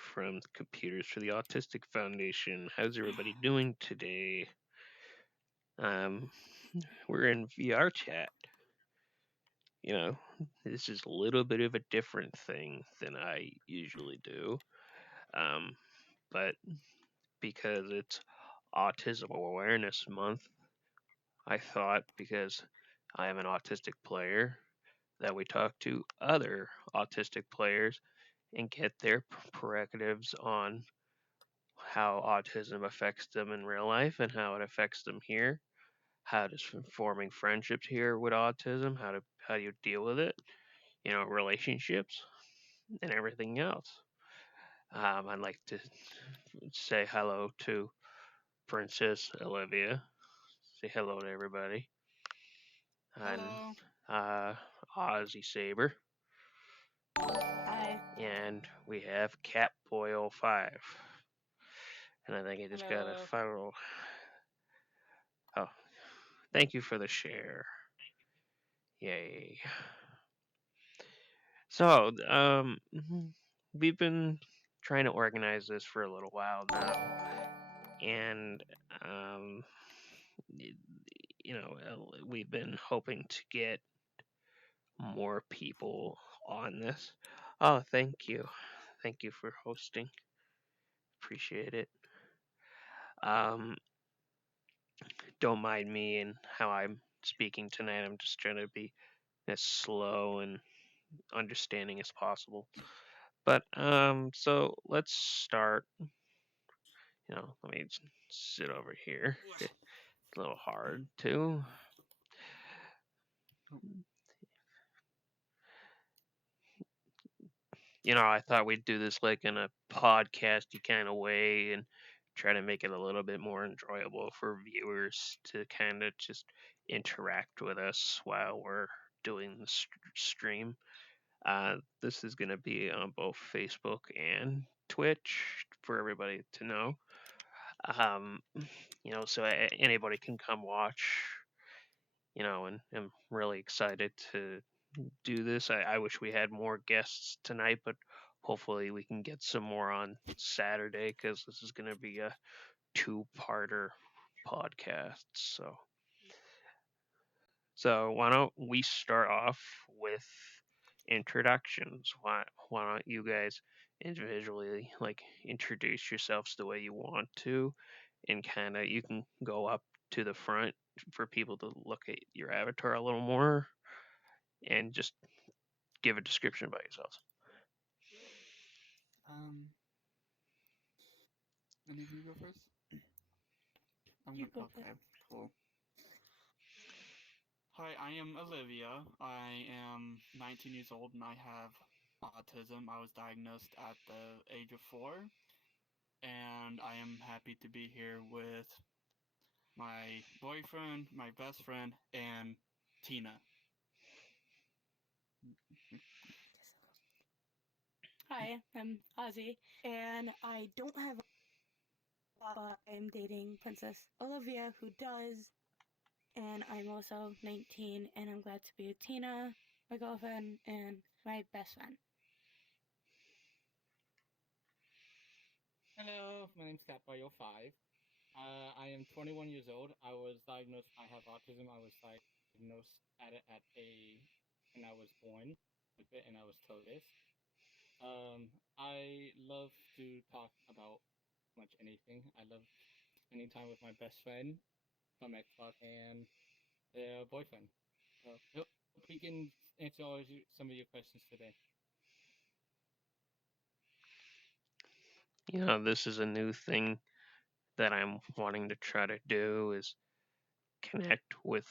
from Computers for the Autistic Foundation. How's everybody doing today? We're in VRChat. This is a little bit of a different thing than I usually do. But because it's Autism Awareness Month, I thought because I am an autistic player that we talk to other autistic players and get their perspectives on how autism affects them in real life and how it affects them here. How does forming friendships here with autism? How do you deal with it? Relationships and everything else. I'd like to say hello to Princess Olivia. Say hello to everybody. And Hello. Ozzy Saber. Hi. And we have Catboy05. And I think I just got a Hello. final. Oh, thank you for the share. Yay. So, we've been trying to organize this for a little while now. And, we've been hoping to get more people on this. Oh, thank you. Thank you for hosting. Appreciate it. Um, don't mind me and how I'm speaking tonight. I'm just trying to be as slow and understanding as possible. But so let's start. Let me sit over here. It's a little hard too. I thought we'd do this like in a podcasty kind of way and try to make it a little bit more enjoyable for viewers to kind of just interact with us while we're doing the stream. This is going to be on both Facebook and Twitch for everybody to know. So anybody can come watch. And I'm really excited to do this. I wish we had more guests tonight, but hopefully we can get some more on Saturday because this is going to be a two-parter podcast. So why don't we start off with introductions? Why don't you guys individually introduce yourselves the way you want to, and kind of you can go up to the front for people to look at your avatar a little more and just give a description about yourselves. Any of you go first? Okay, cool. Hi, I am Olivia. I am 19 years old and I have autism. I was diagnosed at the age of 4, and I am happy to be here with my boyfriend, my best friend, and Tina. Hi, I'm Ozzy, and I don't have a but I'm dating Princess Olivia, who does, and I'm also 19, and I'm glad to be with Tina, my girlfriend, and my best friend. Hello, my name's Catboy05. I am 21 years old. I have autism. I was diagnosed when I was born with it, and I was told this. I love to talk about much anything. I love spending time with my best friend from Xbox and their boyfriend. So, hope we can answer some of your questions today. This is a new thing that I'm wanting to try to do is connect with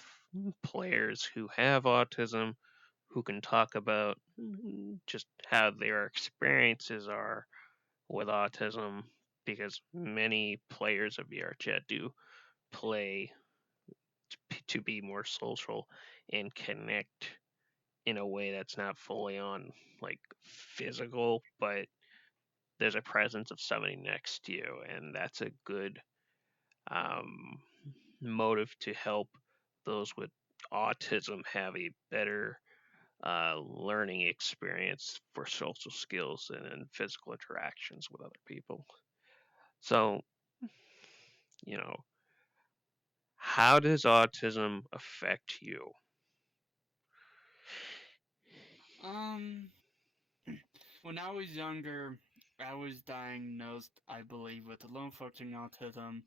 players who have autism who can talk about just how their experiences are with autism because many players of VRChat do play to be more social and connect in a way that's not fully on physical, but there's a presence of somebody next to you, and that's a good um, motive to help those with autism have a better learning experience for social skills and physical interactions with other people. So, you know, how does autism affect you? Um, when I was younger, I was diagnosed, I believe, with low functioning autism.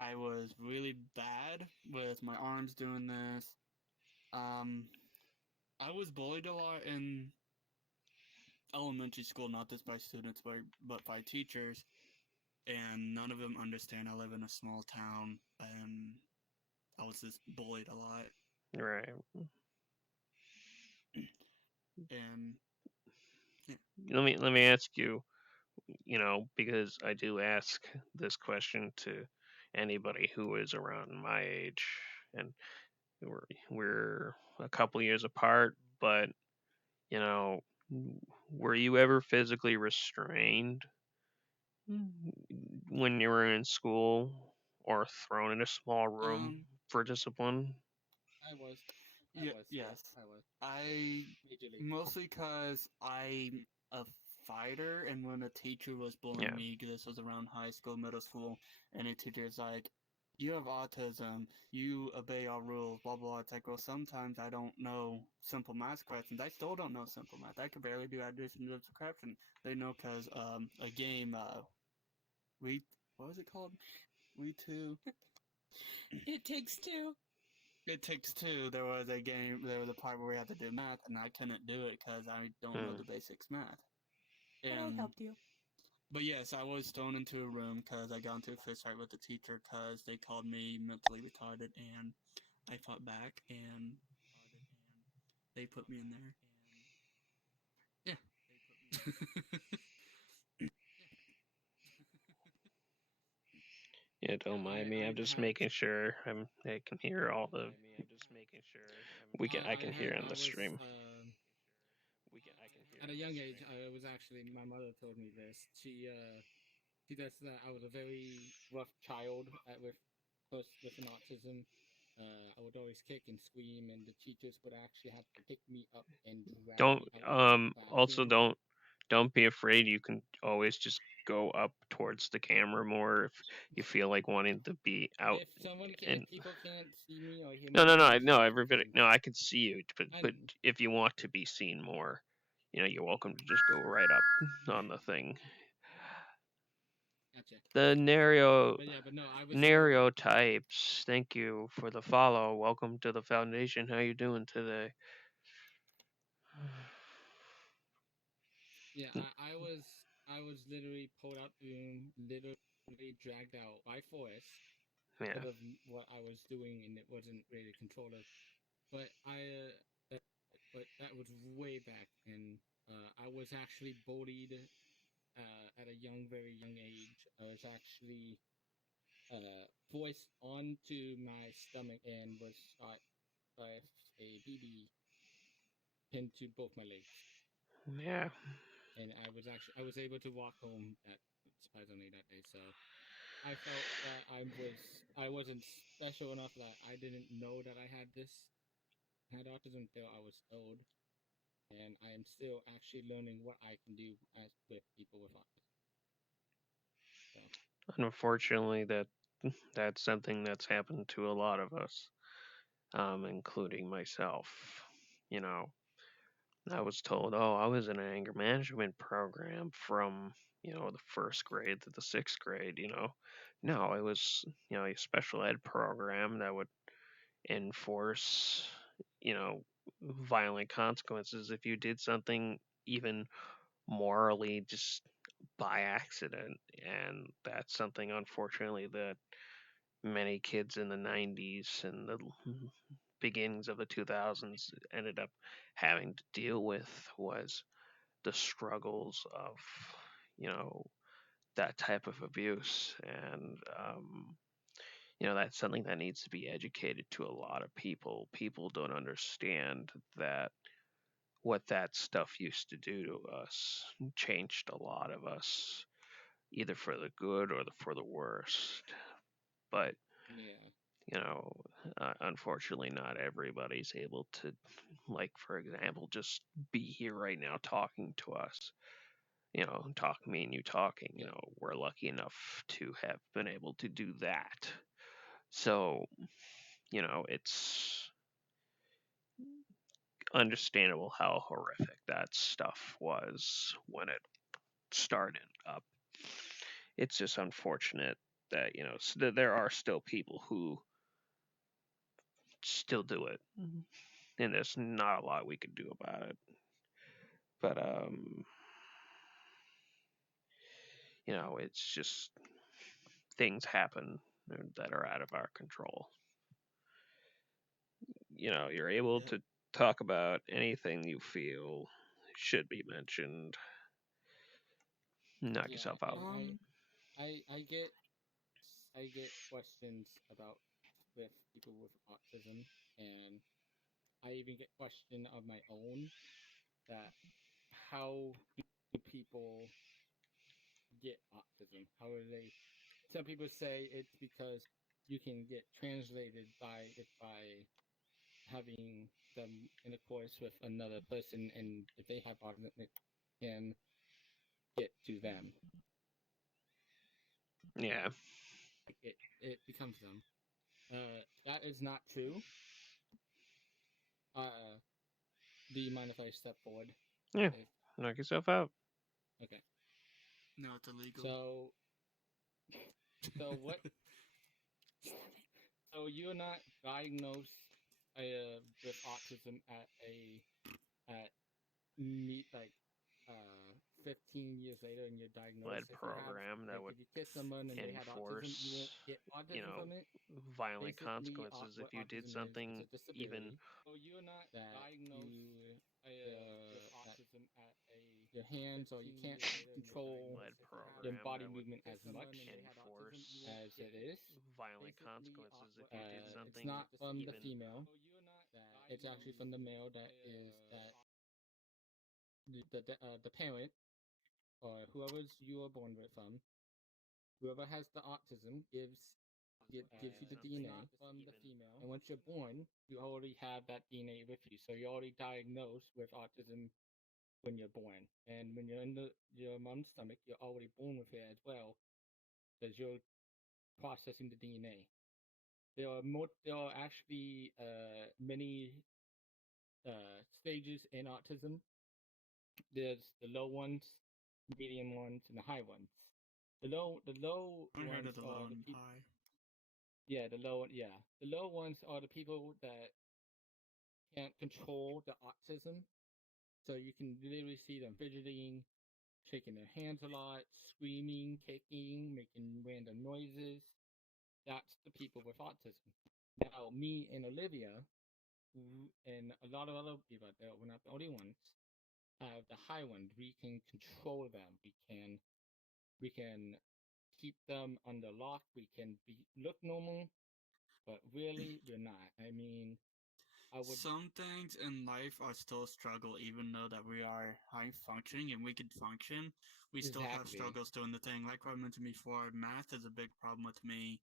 I was really bad with my arms doing this. Um, I was bullied a lot in elementary school, not just by students, but by teachers, and none of them understand. I live in a small town, and I was just bullied a lot. Right. And yeah. Let me ask you, because I do ask this question to anybody who is around my age, and we're a couple years apart, but you know, were you ever physically restrained when you were in school or thrown in a small room um, for discipline? I was. Yeah, yes. I was. I Majorly. mostly because I'm a fighter, and when a teacher was bullying Yeah. me, 'cause this was around high school, middle school, and a teacher's like, "You have autism. You obey all rules." Blah blah. It's like, well, sometimes I don't know simple math questions. I still don't know simple math. I could barely do addition and subtraction. They know because a game we what was it called? We two. It takes two. It Takes Two, there was a game, there was a part where we had to do math, and I couldn't do it because I don't know Hmm. the basics math. But I And, helped you. but yes, I was thrown into a room because I got into a fist fight with the teacher because they called me mentally retarded, and I fought back, and they put me in there. Yeah. Yeah, Yeah, don't mind me. I'm I just had. making sure I can hear all the I I can had. hear on I the was. stream. At a young age, I was actually. My mother told me this. She does that. I was a very rough child with an autism. I would always kick and scream, and the teachers would actually have to pick me up and drag Don't me out to the also bathroom. don't be afraid. You can always just go up towards the camera more if you feel like wanting to be out. If And people can't see me or hear no, me, no, they no, can no. just Everybody, pretend. no. I can see you, I but if you want to be seen more, you're welcome to just go right up on the thing. gotcha. The Nario But yeah, but no, I was Nariotypes. Thank you for the follow. Welcome to the foundation. How you doing today? yeah, I was literally pulled out the room, literally dragged out by force Yeah. because of what I was doing, and it wasn't really controlled. But but that was way back, and I was actually bullied at a very young age. I was actually voiced onto my stomach and was shot by a BB pinned to both my legs. Yeah. And I was able to walk home that surprisingly that day. So I felt that I wasn't special enough that I didn't know that I had autism until I was old, and I am still actually learning what I can do as with people with autism. So Unfortunately, that's something that's happened to a lot of us, including myself. You know, I was told, oh, I was in an anger management program from the first grade to the sixth grade. No, it was a special ed program that would enforce you know violent consequences if you did something even morally just by accident. And that's something, unfortunately, that many kids in the 90s and the beginnings of the 2000s ended up having to deal with, was the struggles of you know that type of abuse. And that's something that needs to be educated to a lot of people. People don't understand that what that stuff used to do to us changed a lot of us, either for the good or for the worst. But yeah, Unfortunately, not everybody's able to, like, for example, just be here right now talking to us. Me and you talking. We're lucky enough to have been able to do that. So, it's understandable how horrific that stuff was when it started up. It's just unfortunate that there are still people who still do it, and there's not a lot we can do about it. But it's just things happen that are out of our control. You're able to talk about anything you feel should be mentioned. Knock yourself out. I get questions about with people with autism, and I even get question of my own that how do people get autism? How are they? Some people say it's because you can get translated by having them in a course with another person, and if they have autism, it can get to them. Yeah. It becomes them. That is not true. Do you mind if I step forward? Yeah. Knock yourself out. Okay. No, it's illegal. So what? So you're not diagnosed with autism at meet like 15 years later, and you're diagnosed. Led program that would if you kiss someone and they had autism, you won't get autism from it. Violent Basically, consequences if what you did autism something is a even. disability. So you're not diagnosed with autism at your hands, or you can't control Led program your body that would movement as much enforce as it is. violent consequences if you did something It's not from the even. female. It's actually from the male. That is that the parent or whoever's you are born with from, whoever has the autism gives you the DNA from the female, and once you're born, you already have that DNA with you, so you're already diagnosed with autism when you're born, and when you're in your mom's stomach, you're already born with it as well, because you're processing the DNA. There are actually many stages in autism. There's the low ones, medium ones, and the high ones. The low I heard ones of the are low the and people. high. The low ones are the people that can't control the autism. So you can literally see them fidgeting, shaking their hands a lot, screaming, kicking, making random noises. That's the people with autism. Now, me and Olivia, and a lot of other people out there, we're not the only ones, have the high ones. We can control them. We can keep them under lock. We can look normal, but really we're not. I mean, Some things in life are still a struggle, even though that we are high functioning and we can function. We still have struggles doing the thing. Like I mentioned before, math is a big problem with me.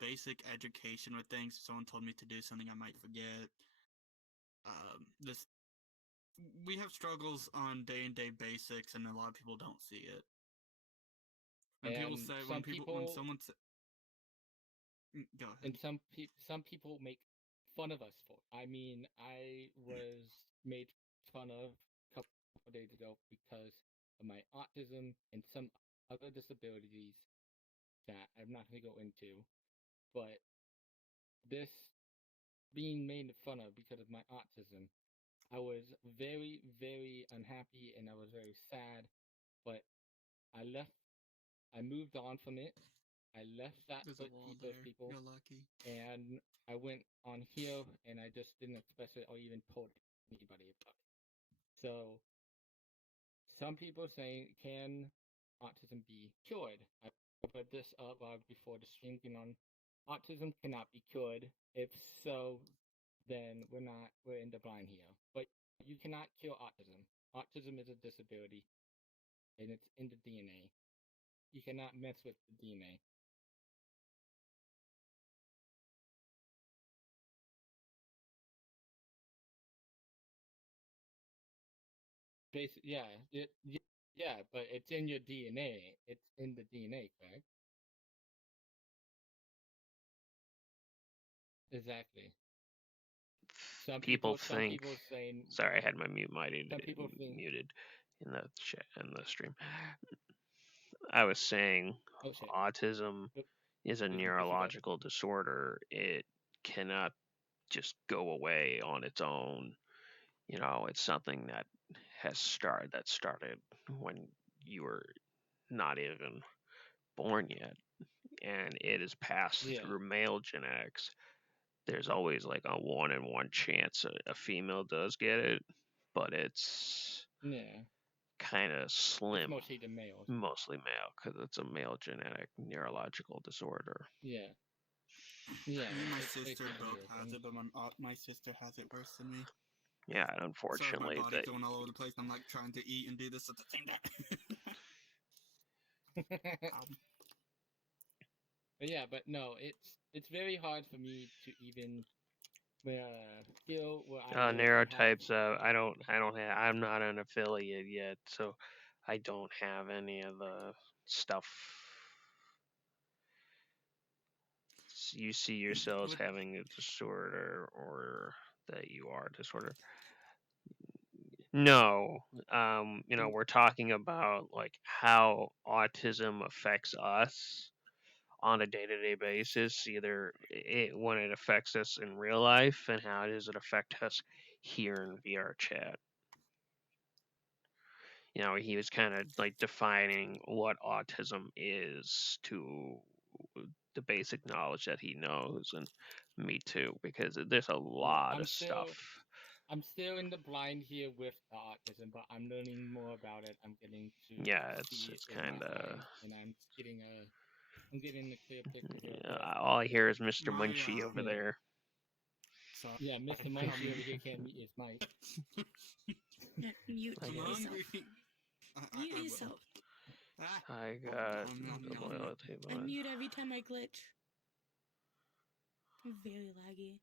Basic education with things. If someone told me to do something, I might forget. This we have struggles on day-to-day basics, and a lot of people don't see it. When people say, when someone say, go ahead. And some people make fun of us for. I mean, I was made fun of a couple days ago because of my autism and some other disabilities that I'm not going to go into. But this being made fun of because of my autism, I was very, very unhappy and I was very sad. But I left. I moved on from it. I left those people. You're lucky. And I went on here and I just didn't express it or even told anybody about it. So some people saying, can autism be cured? I put this up before the stream came on. Autism cannot be cured. If so, then we're in the blind here. But you cannot cure autism. Autism is a disability and it's in the DNA. You cannot mess with the DNA. yeah, yeah, but it's in your DNA. It's in the DNA, correct? Exactly. People Some think. people saying, Sorry, I had my mute some people think, muted in the chat in the stream. I was saying oh shit, autism oh, is a what you got? neurological disorder. It cannot just go away on its own. It's something that started when you were not even born yet, and it is passed Yeah, through male genetics. There's always like a 1 in 1 chance a female does get it, but it's yeah. kind of It's slim, mostly the males. mostly male, because it's a male genetic neurological disorder. Yeah, yeah. Me and my It's sister a both weird has thing. it, but my sister has it worse than me. Yeah, Sorry, my unfortunately, body's that going all over the place. I'm like trying to eat and do this at the same time. um, But yeah, but no, it's very hard for me to even feel where I live to have. neurotypes. I'm not an affiliate yet, so I don't have any of the stuff. You see yourselves with having a disorder or that you are a disorder. No, Mm, we're talking about like how autism affects us on a day-to-day basis, either when it affects us in real life and how does it affect us here in VRChat. He was kind of like defining what autism is to the basic knowledge that he knows, and me too, because there's a yeah, lot of stuff. I'm still in the blind here with the autism, but I'm learning more about it. I'm getting to Yeah, it's see it it's with my kind of. eyes, and I'm getting a clear picture here. Yeah, But all I hear is Mr. my Munchie over yeah, there. so yeah, Mr. Munchie over here can't mute his mic. Mute I I'm got, yourself. hungry. Mute I will. yourself. Ah, I nom, got nom, nom, the nom. loyalty I button. mute every time I glitch. I'm very laggy.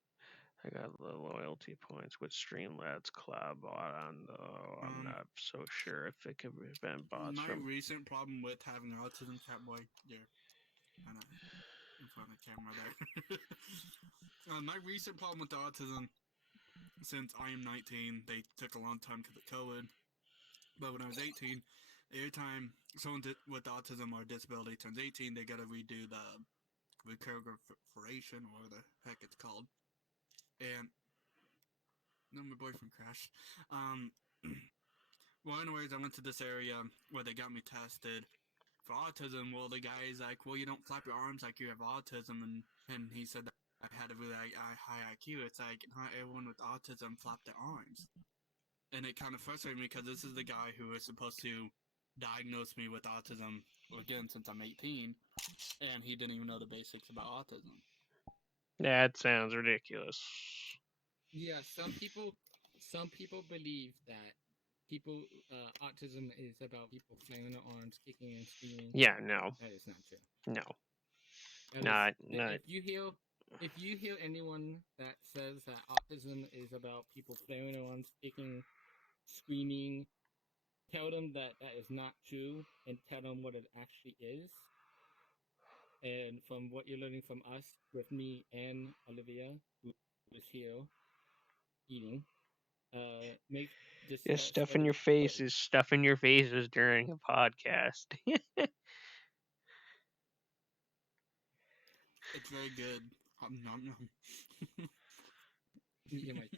I got the loyalty points with Streamlabs collab bot on, though. I'm not so sure if it could prevent bots My from. recent problem with having autism, Catboy, there, kind of in front of the camera there. My recent problem with the autism, since I am 19, they took a long time because of COVID. But when I was 18, every time someone with autism or disability turns 18, they got to redo the recuperation, or whatever the heck it's called. And no, my boyfriend crashed. Um, well, anyways, I went to this area where they got me tested for autism. Well, the guy's like, "Well, you don't flap your arms like you have autism," and he said that I had a really high IQ. It's like not everyone with autism flap their arms, and it kind of frustrated me because this is the guy who was supposed to diagnose me with autism again since I'm 18, and he didn't even know the basics about autism. That sounds ridiculous. Yeah, some people believe that people autism is about people flailing their arms, kicking and screaming. Yeah, no, That is not true. no, That is not. if you hear anyone that says that autism is about people flailing their arms, kicking, screaming, tell them that that is not true and tell them what it actually is. And from what you're learning from us, with me and Olivia, who is here eating, make this Just stuffing study your good. faces, stuffing your faces during a podcast. It's very good. Nom, nom. Meet your mic.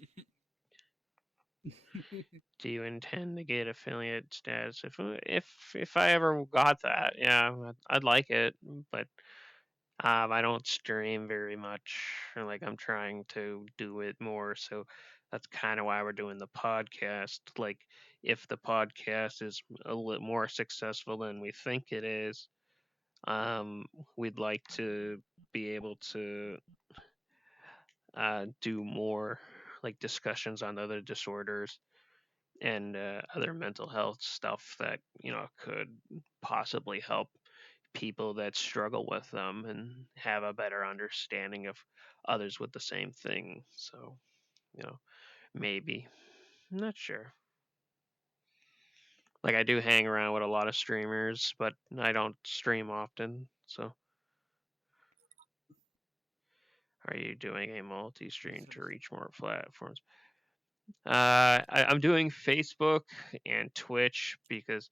Do you intend to get affiliate status? If I ever got that, yeah, I'd like it, but I don't stream very much. Like I'm trying to do it more, so that's kind of why we're doing the podcast. Like if the podcast is a little more successful than we think it is, we'd like to be able to do more like discussions on other disorders and other mental health stuff that could possibly help people that struggle with them and have a better understanding of others with the same thing. So, maybe. I'm not sure. like I do hang around with a lot of streamers, but I don't stream often. So, are you doing a multi-stream to reach more platforms? I'm doing Facebook and Twitch because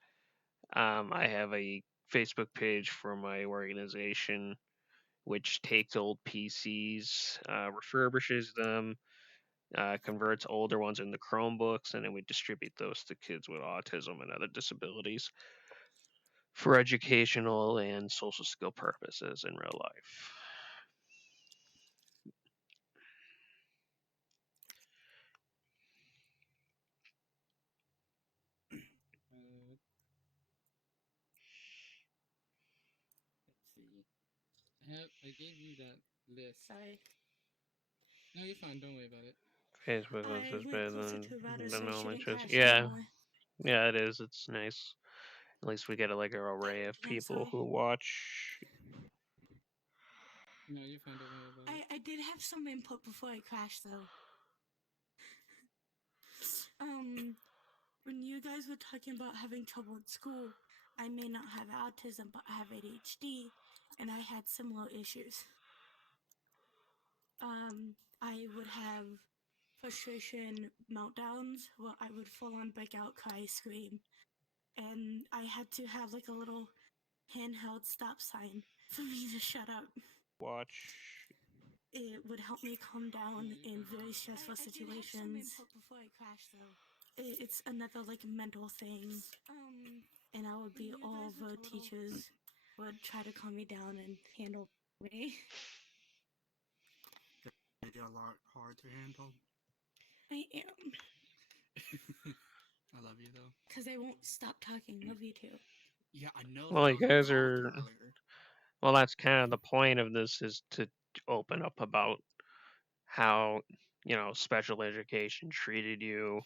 I have a Facebook page for my organization, which takes old PCs, refurbishes them, converts older ones into Chromebooks, and then we distribute those to kids with autism and other disabilities for educational and social skill purposes in real life. Let's see. I gave you that list. Sorry. No, you're fine. Don't worry about it. Facebook I is went better closer to a router, than so it normal shouldn't choice. crash Yeah, anymore. yeah, it is. It's nice. At least we get like an array of I'm people sorry. who watch. No, you're fine. Don't worry about it. I did have some input before it crashed, though. When you guys were talking about having trouble at school, I may not have autism, but I have ADHD, and I had similar issues. I would have frustration meltdowns where I would full on break out, cry, scream, and I had to have like a little handheld stop sign for me to shut up. Watch. It would help me calm down in very stressful situations. I did have some input before I crashed, though. It's another like mental thing. And I would be all the teachers would try to calm me down and handle me. Maybe a lot hard to handle. I am. I love you though. Because I won't stop talking. Love you too. Yeah, I know. Well, that. you I was guys gonna are. talk to you earlier. Well, that's kind of the point of this, is to open up about how, special education treated you,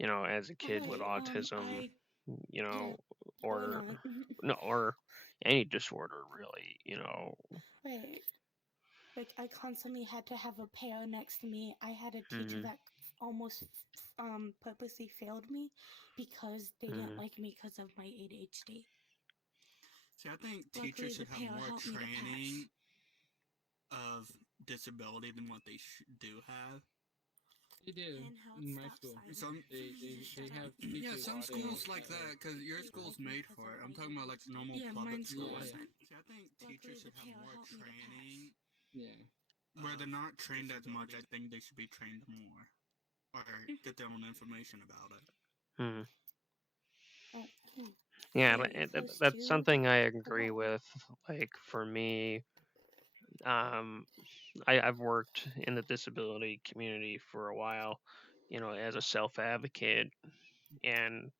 as a kid with autism, Yeah. or not. no, or any disorder really. Right. Like, I constantly had to have a pair next to me. I had a teacher Mhm. that almost purposely failed me because they didn't Mhm. like me because of my ADHD. See, I think Luckily, teachers the should have pair more helped me to training pass. of disability than what they do have. They do Handheld in my stop school. sign. Some They have yeah, teachers some that schools like that because your school's made for it. I'm talking about like normal Yeah, public mine school schools. wasn't. See, I think Luckily, teachers the should have pair more helped me to training. Yeah. Where they're not trained as much, I think they should be trained more, or get their own information about it. Mhm. Oh, Yeah, very close that's to something I a agree button. with. Like for me, I've worked in the disability community for a while, as a self advocate and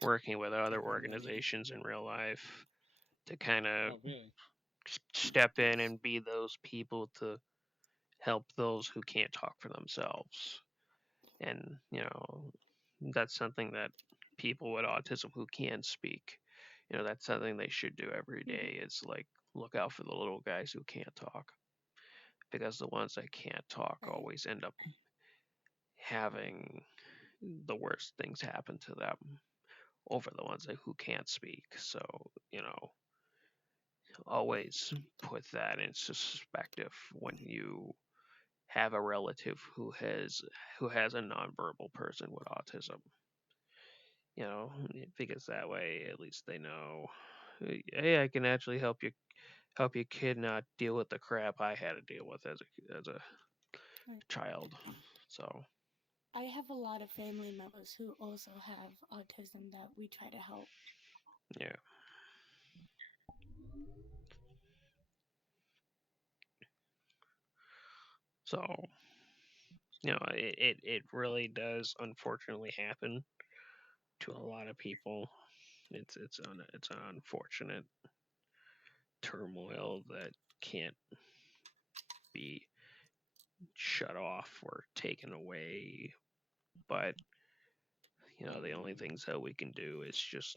working with other organizations in real life to kind of Oh, really? step in and be those people to help those who can't talk for themselves. And, that's something that people with autism who can speak, that's something they should do every day, is like look out for the little guys who can't talk, because the ones that can't talk Right. always end up having the worst things happen to them over the ones who can't speak. So, always put that in perspective when you have a relative who has a nonverbal person with autism. Because that way at least they know, hey, I can actually help your kid not deal with the crap I had to deal with as a Right. child. So I have a lot of family members who also have autism that we try to help. yeah. So it really does unfortunately happen to a lot of people. It's an unfortunate turmoil that can't be shut off or taken away. But the only things that we can do is just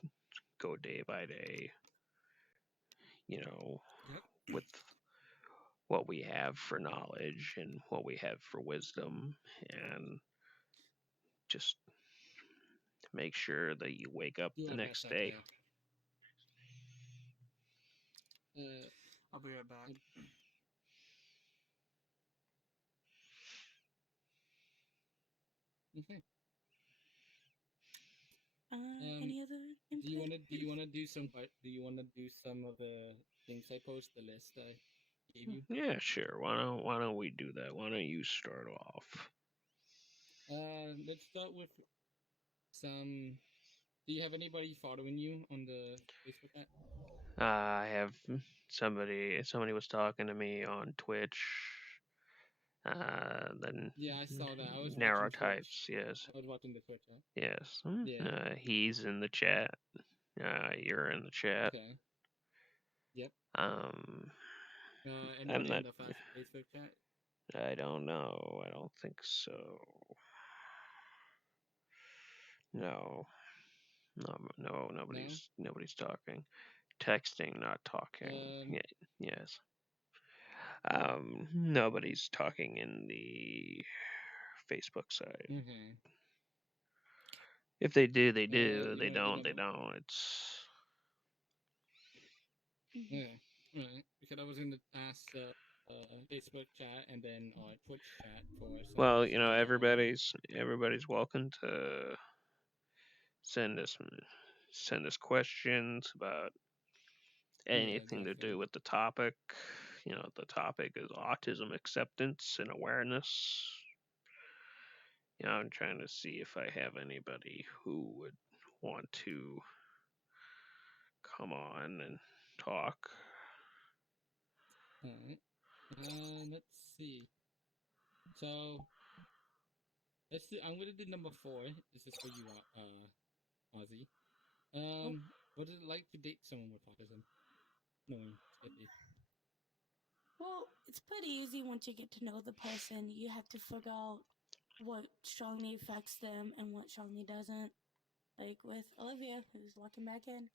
go day by day. Yep. With what we have for knowledge and what we have for wisdom, and just make sure that you wake up Do the our best next out day. there. I'll be right back. Okay. Any other input? Do you wanna do some of the things I post, the list I gave you? Yeah, sure. Why don't we do that? Why don't you start off? Let's start with some. Do you have anybody following you on the Facebook app? I have somebody was talking to me on Twitch. Then Yeah, I saw that. I was narrow watching Twitch. types, yes. I was watching the Twitch app. Yes. Yeah. He's in the chat. You're in the chat. Okay. Yep. I'm Anybody in not the Facebook chat? I don't know. I don't think so. No. No, No. nobody's talking. Texting, not talking. Yeah, yes. Nobody's talking in the Facebook side. Okay. If they do, they do. You They want to do don't, they number? don't. It's Yeah. Right. Because I was in the Facebook chat and then Twitch chat for some well, questions you got. everybody's welcome to send us questions about Yeah, anything to do definitely. with the topic. The topic is autism acceptance and awareness. I'm trying to see if I have anybody who would want to come on and talk. All right. Let's see. So let's see. I'm gonna do number 4. This is for you, Ozzy. Oh, What is it like to date someone with autism? Knowing Skippy. well, it's pretty easy once you get to know the person. You have to figure out what strongly affects them and what strongly doesn't. Like with Olivia, who's walking back in,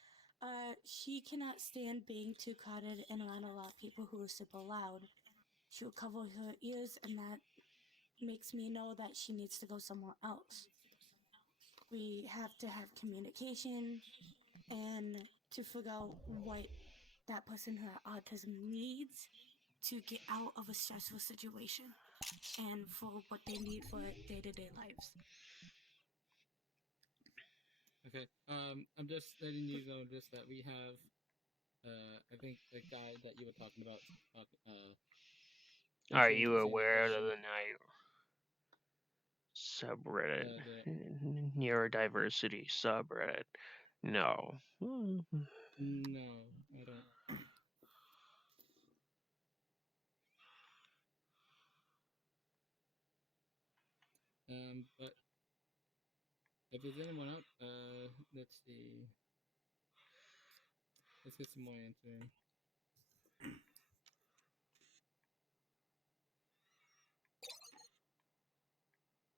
she cannot stand being too crowded and around a lot of people who are super loud. She'll cover her ears, and that makes me know that she needs to go somewhere else. We have to have communication and to figure out what that person who has autism needs to get out of a stressful situation and for what they need for day-to-day lives. Okay. I'm just letting you know just that we have. I think the guy that you were talking about. Are Answering you the same aware of question. the night subreddit, The neurodiversity subreddit? No. No, I don't. But if there's anyone out, let's see. Let's get some more answering.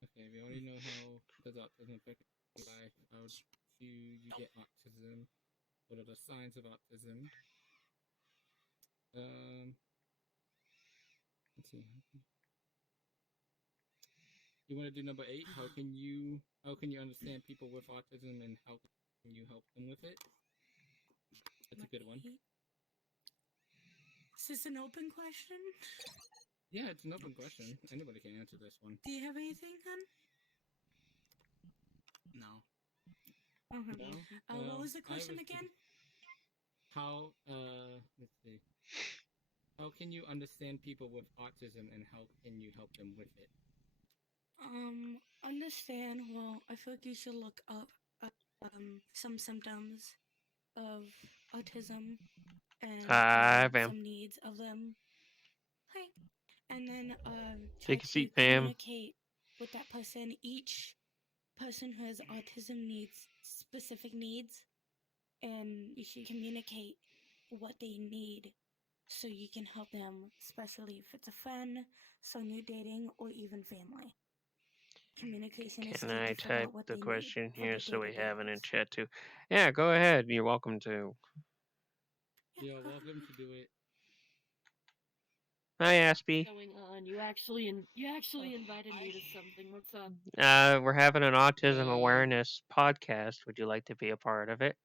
Okay, we already know how does autism affect your life. How do you get autism? What are the signs of autism? Let's see. You want to do number 8? How can you understand people with autism and how can you help them with it? That's a good one. Is this an open question? Yeah, it's an open question. Anybody can answer this one. Do you have anything, hun? No. Okay. No. What was the I question was again? how let's see. How can you understand people with autism and how can you help them with it? Understand. Well, I feel like you should look up some symptoms of autism and Hi, fam. some needs of them. Hi. And then try Take a to seat, fam. communicate with that person. Each person who has autism needs specific needs, and you should communicate what they need so you can help them, especially if it's a friend, someone you're dating, or even family. Communication is Can key I to figure type out what the they need question for here their so we day-to-day have it in lives. chat too? Yeah, go ahead. You're welcome to. You're welcome to do it. Hi, Aspie. going on? You actually invited me to something. What's up? We're having an autism Well, awareness podcast. Would you like to be a part of it?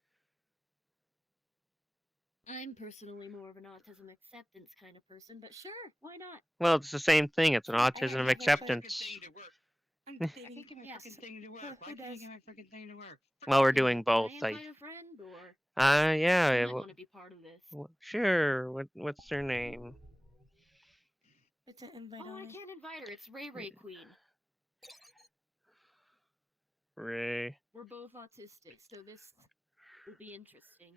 I'm personally more of an autism acceptance kind of person, but sure, why not? Well, it's the same thing. It's an I autism have a acceptance. I dating. can't get my Yeah. freaking thing to work. Why Who can't I does? get my freaking thing to work? Well, we're Can doing both. I invite a friend, or Yeah. you might want to be part of this? Sure. What's their name? It's an invite Oh, I only. can't invite her. It's Ray Ray Queen. Ray. We're both autistic, so this will be interesting.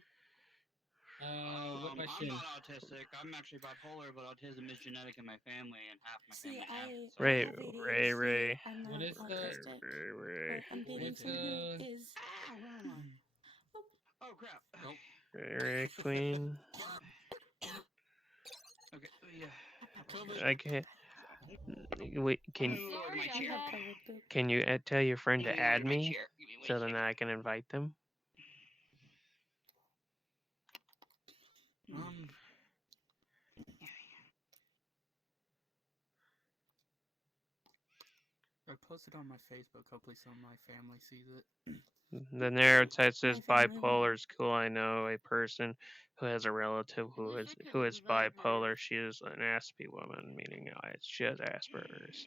What question? I'm not autistic. I'm actually bipolar, but autism is genetic in my family, and half my See, family have it. So. Ray. have Ray. ADHD. Ray. I'm not What is the- autistic. Ray. But I'm What dating is someone the- who is. Ah, where am I? Oh crap. Nope. Ray Queen. Okay. Yeah. I can't. Wait. I'm Can gonna move over to my Sorry, I chair. had. COVID poop. Can you tell your friend I'm to gonna move over add to my me chair. Give me one so then second. I can invite them? I posted on my Facebook. Hopefully, some of my family sees it. The narrative says My family bipolar is cool. I know a person who has a relative I wish I who could've is invited her. bipolar. She is an Aspie woman, meaning she has Asperger's.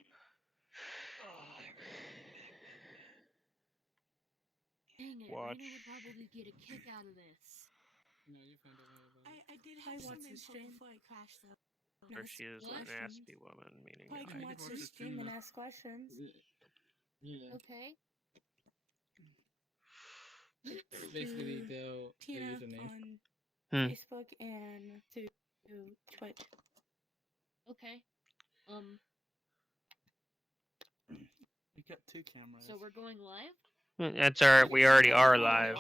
Dang it, Watch. Raina would probably get a kick out of this. No, you're fine. Don't worry about it. I did I have watched some the info stream. before I crashed though. Or she is an What? Aspie woman, meaning I can I watch watch the the stream stream and though. ask questions. Yeah. Okay. It's basically the Tina username. on Hmm. Facebook and to Twitch. Okay. We got two cameras. So we're going live? That's our. We already are Oh, live.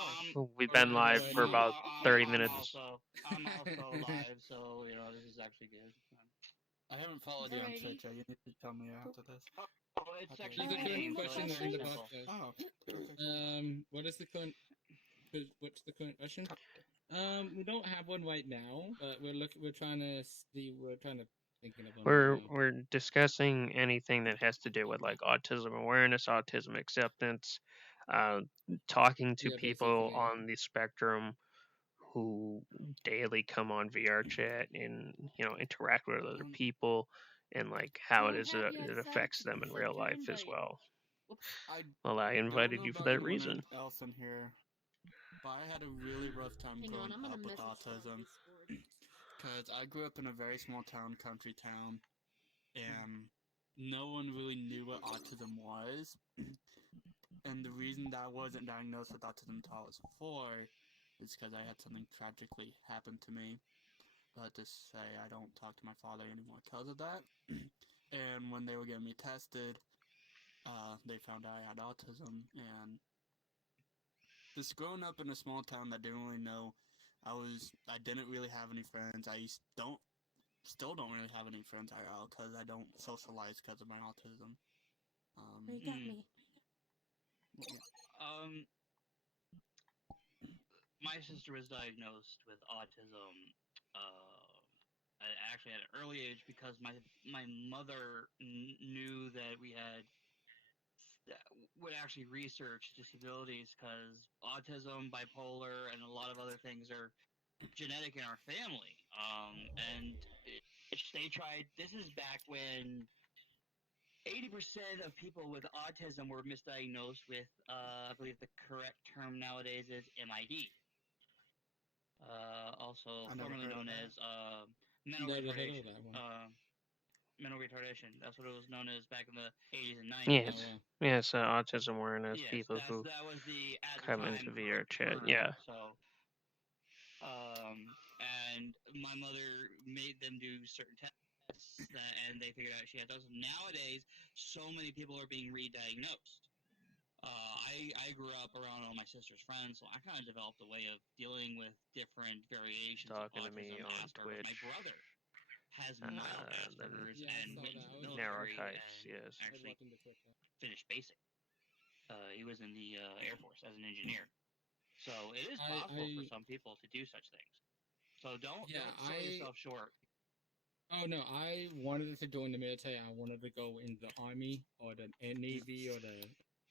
We've been We're live live for right now. about 30 I'm minutes. I'm also live, so this is actually good. I haven't followed you on Alrighty. Twitch yet. You need to tell me after this. Oh, it's Okay. actually Is there pretty any more question questions? in the Simple. podcast. Oh, okay. What is the current? What's the current question? We don't have one right now, but we're trying to see. We're trying to thinking of one right now. We're discussing anything that has to do with like autism awareness, autism acceptance, uh, talking to Yeah, people basically. on the spectrum who daily come on VRChat and interact with other people, and like how Who it is have you it accept, affects them in sent real your life as invite? well. Whoops. Well, I I don't invited know you for about that anyone reason. else in here, but I had a really rough time Hang growing on, I'm gonna up with message her on autism. Discord. Because I grew up in a very small town, country town, and no one really knew what autism was. And the reason that I wasn't diagnosed with autism until I was 4 is because I had something tragically happen to me. But to say I don't talk to my father anymore because of that. And when they were getting me tested, they found out I had autism. And just growing up in a small town that didn't really know, I didn't really have any friends. Still don't really have any friends IRL because I don't socialize because of my autism. You got me. Yeah. My sister was diagnosed with autism. Actually at an early age because my mother knew that we had would actually research disabilities because autism, bipolar, and a lot of other things are genetic in our family. And they tried. This is back when 80% of people with autism were misdiagnosed with, I believe the correct term nowadays is MID. Also formerly known as mental Never heard of Oh, that retardation. one. Mental retardation. That's what it was known as back in the 80s and 90s. Yes, Oh, wow. yes, autism awareness Yes, people who that was the at the come time into VRChat. term. Yeah, So, and my mother made them do certain tests and they figured out she had autism. Nowadays, so many people are being re-diagnosed. I grew up around all my sister's friends, so I kind of developed a way of dealing with different variations talking of to me autism, on Asperger's. My Twitch. brother has mild Asperger's Yeah, and went into the military neurotypes. and Yes. actually finished basic. He was in the Air Force as an engineer. So it is possible for some people to do such things. So don't sell yourself short. Oh no, I wanted to join the military. I wanted to go in the army or the navy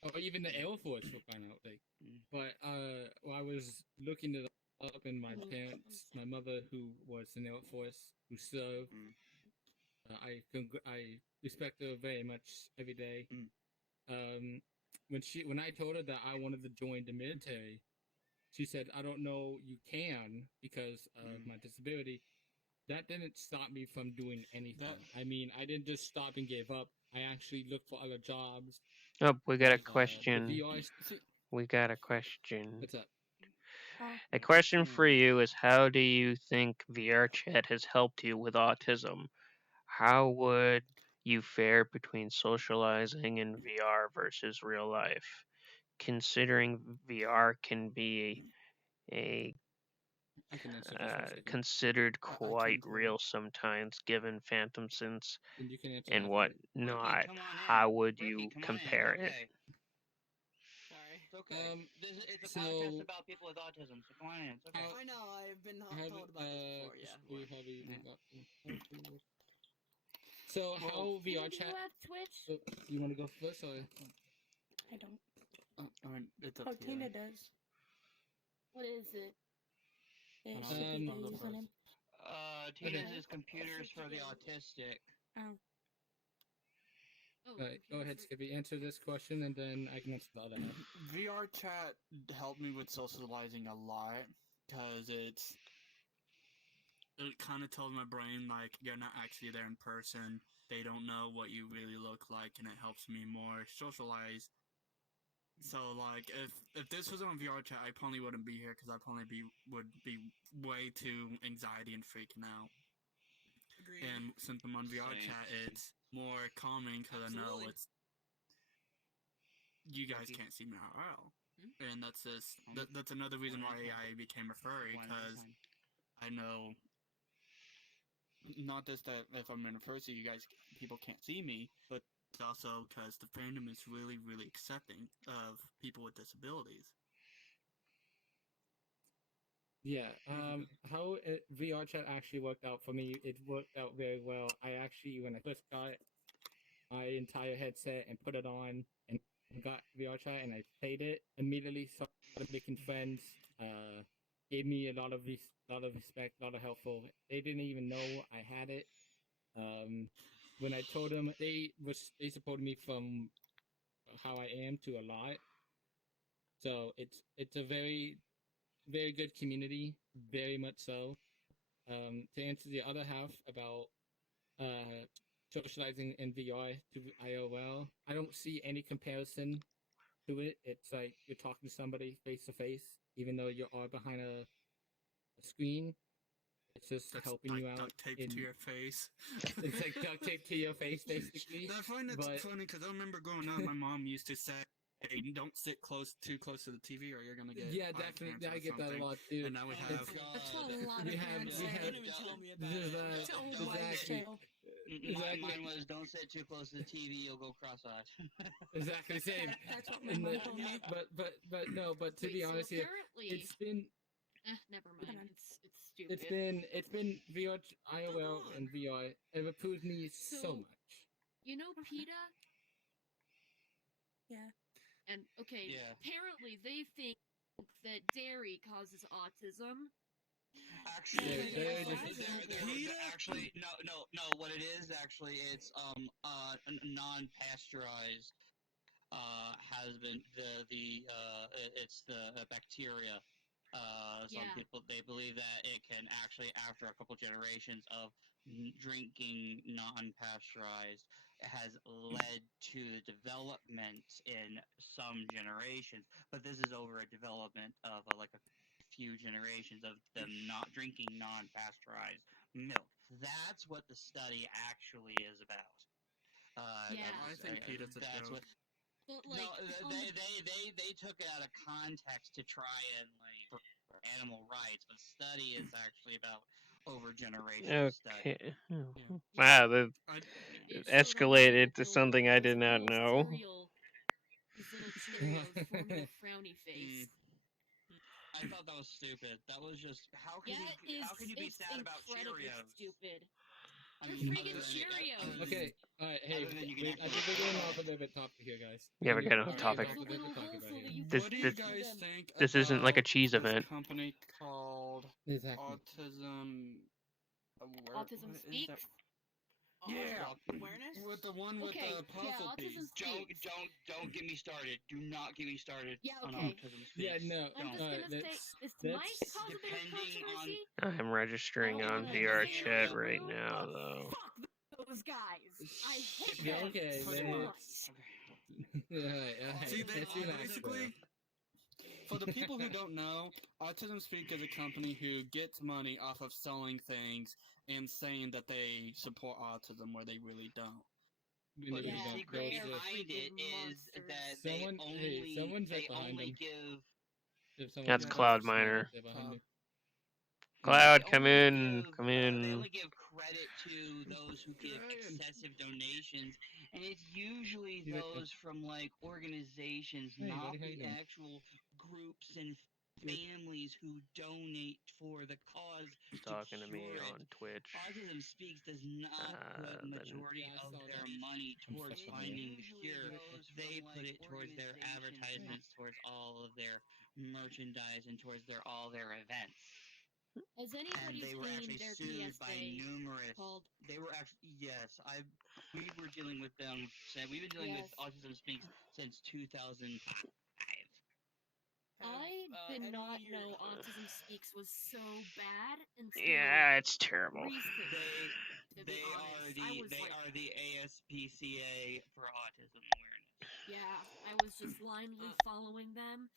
or even the air force for crying out like. But while I was looking it up, and my parents, my mother who was in the air force who served, I respect her very much every day. Um, when I told her that I wanted to join the military, she said, "I don't know you can because of my disability." That didn't stop me from doing anything. I mean, I didn't just stop and give up. I actually looked for other jobs. Oh, we got a With the question. VR. We got a question. What's up? A question for you is, how do you think VRChat has helped you with autism? How would you fare between socializing in VR versus real life? Considering VR can be a I can answer this one second. considered I quite can real sometimes, given phantom sense And you can answer and after. whatnot. come on in. How would Ricky, you come on in. compare It's it? okay. Sorry. It's okay. It's a So podcast about people with autism, so come on in. It's okay. I know, I've been have told about this before, yeah. we have even got. So Well, how Hey, VR do you chat? have Twitch? You want to go first or? I don't. I mean, it's up Oh, to Tina you. does. What is it? It I'll should be go the first. username. Tina's Okay. is computers for the autistic. Oh. Oh, Right, go ahead, computers Skippy. Answer this question, and then I can answer the other half. VRChat helped me with socializing a lot because it kind of tells my brain like you're not actually there in person. They don't know what you really look like, and it helps me more socialize. So like if this was on VRChat, I probably wouldn't be here because I probably would be way too anxiety and freaking out. Agreed. And since I'm on VRChat, it's more calming because I know Absolutely. it's you guys Ricky? can't see me at all. And that's another reason why I became a furry, because I know not just that if I'm in a fursuit, people can't see me, but also because the fandom is really, really accepting of people with disabilities. Yeah, how VR chat actually worked out for me, it worked out very well. I actually, when I first got my entire headset and put it on and got VR chat and I played it, immediately started making friends. Gave me a lot of respect, a lot of helpful. They didn't even know I had it. When I told them, they supported me from how I am to a lot. So it's a very good community, very much so. To answer the other half about uh, socializing in VR to IOL, I don't see any comparison to it. It's like you're talking to somebody face to face, even though you are behind a screen. It's just That's helping like you out. duct tape to your face. It's like duct tape to your face, basically. I find it's but... funny because I remember growing up, my mom used to say, "Hey, don't sit too close to the TV, or you're gonna get Yeah, eye definitely. cancer I or get that a something." lot too. And now we have. That's what a lot we of have parents we say. have They don't even tell me about this is it. It's old wives' exactly. tale. Mine was, don't sit too close to the TV, you'll go cross-eyed. Exactly same. That's what my mom told me. But no, but to Wait, be so honest here, apparently, it's been never mind. It's stupid. it's been VR IOL on. and VR. It improved me so So- much. You know PETA? Yeah. And okay, Yeah. apparently they think that dairy causes autism. Actually, They're no, just- actually, no. What it is, actually, it's non-pasteurized. Has been it's the bacteria. Some Yeah. people, they believe that it can actually, after a couple generations of drinking non-pasteurized, has led to development in some generations. But this is over a development of like a few generations of them not drinking non-pasteurized milk. That's what the study actually is about. Yeah. I think PETA's a that's joke. what. But No, like, they took it out of context to try and like for animal rights, but study is actually about over generational study. Okay. yeah. Wow, that It showed on escalated to little something I those did not little know. these little Cheerios forming a frowny face. I thought that was stupid. That was just how can Yeah, you be it's sad about incredibly Cheerios? stupid. I They're mean, friggin' Cheerios. Okay, alright, hey, other than you can wait, I actually think we're getting tell. off a little bit topic here, guys. Yeah, we're getting off What do you topic. guys There's a little talk hole about so here? that you This- What do you this- guys them. think This isn't like a cheese this event. company called Exactly. Autism Autism what is Speaks. that? Yeah, Awareness? with the one with Okay, the puzzle yeah, Autism piece. Speaks. Don't get me started. Do not get me started Yeah, on okay. autism speaks. Yeah, no. I'm just Don't. gonna say this might cause a bit of Depending on- controversy. I'm registering I on don't wanna VRChat say it right true, now, but though. Fuck those guys. I hate Yeah, them okay, so man. much. Alright, See, let's relax, basically, for the people who don't know, Autism Speak is a company who gets money off of selling things and saying that they support autism where they really don't. But Yeah, the secret they are behind it freaking is monsters. that someone's right they behind only them. give If someone That's Yeah, Cloud that's Miner. there behind you. Cloud, they come only in, give, come They in. only give credit to those who give excessive donations, and it's usually You- those from like organizations, Hey, not buddy, how you the doing? actual groups and families who donate for the cause He's to talking to me cure it. on Twitch. Autism Speaks does not put then- majority Yeah, I of saw their that. money towards such a finding the nerd. cure. They put it towards their advertisements, towards all of their merchandise, and towards all their events. Has And anybody they were actually seen their sued by PSA numerous. called? They were actually we were dealing with them. We've been dealing with Yes. Autism Speaks since 2005. I did not know Autism Speaks was so bad until Yeah, it's terrible. recent. To be They honest, I was like, are the ASPCA for autism awareness. yeah, I was just blindly following them.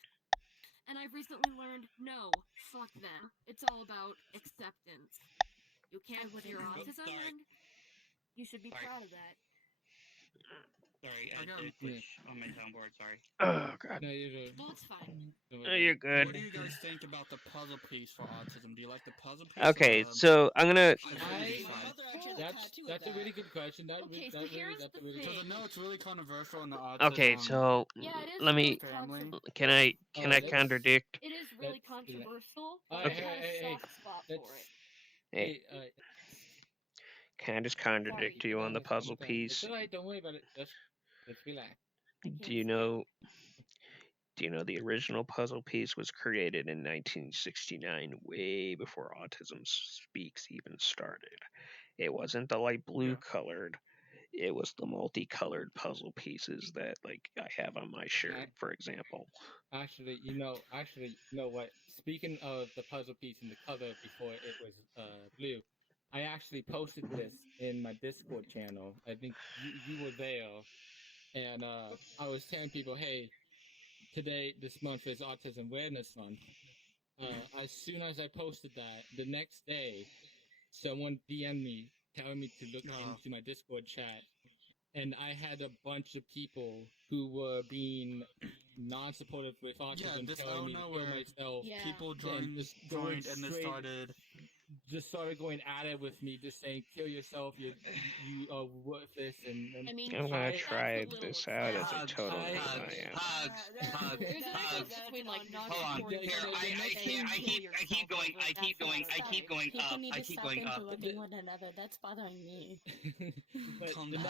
And I've recently learned, no, fuck them. It's all about acceptance. You can't with your autism, Sorry. and you should be Sorry. proud of that. Sorry, I I got did glitch on my soundboard. Sorry. Oh, God. No, you're good. Oh, it's fine. Oh, you're good. What do you guys think about the puzzle piece for autism? Do you like the puzzle piece? Okay, or the so I'm gonna. activity My side? mother actually has a tattoo That's of a really that. good question. Okay, so here's that's the a really thing. Because I know it's really controversial in the autism. Okay, so Yeah, it is let really me. family. Can I Alright, let's- contradict? It is really Let's do that. controversial, Alright, but Okay. I have hey, a hey, soft spot let's- for it. Hey, alright. can I just contradict you on the puzzle piece? It's alright, don't worry about it. Just relax. Do you know? Do you know the original puzzle piece was created in 1969, way before Autism Speaks even started? It wasn't the light blue colored. It was the multicolored puzzle pieces that, like, I have on my shirt, for example. Actually, you know what? Speaking of the puzzle piece and the color before it was blue, I actually posted this in my Discord channel. I think you were there, and I was telling people, hey, this month is Autism Awareness Month. As soon as I posted that, the next day, someone DM'd me telling me to look into my Discord chat, and I had a bunch of people who were being non-supportive with autism, telling me to kill myself. Yeah. People And joined and they started. just started going at it with me, just saying, "Kill yourself. You are worthless." And I mean, I'm gonna try that's a little this out as a extreme. total Hugs. There's a difference between like not Hold on. supporting Here, something I and can't. I kill keep yourself going. over it. I keep That's going. not I keep okay. going People up. need I to keep stop going up. interrupting one another. That's bothering me. but Come the on.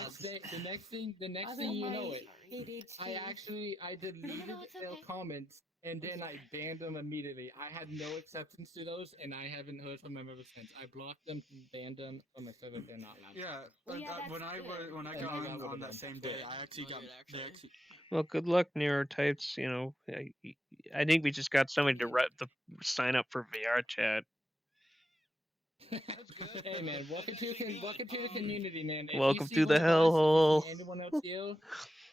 next thing Other you my know it, ADHD. I deleted it's their okay. comments, and then I banned them immediately. I had no acceptance to those, and I haven't heard from them ever since. I blocked them, banned them from my server. They're not allowed. Yeah, Well, yeah, that's when I good. when I And got I got rid on of that them. same Yeah. day, I actually got they actually. Well, good luck, neurotypes. You know, I think we just got somebody to sign up for VRChat. That's good. Hey man, welcome to the community, man. If Welcome you see to the one of us, if you hellhole. see anyone else here,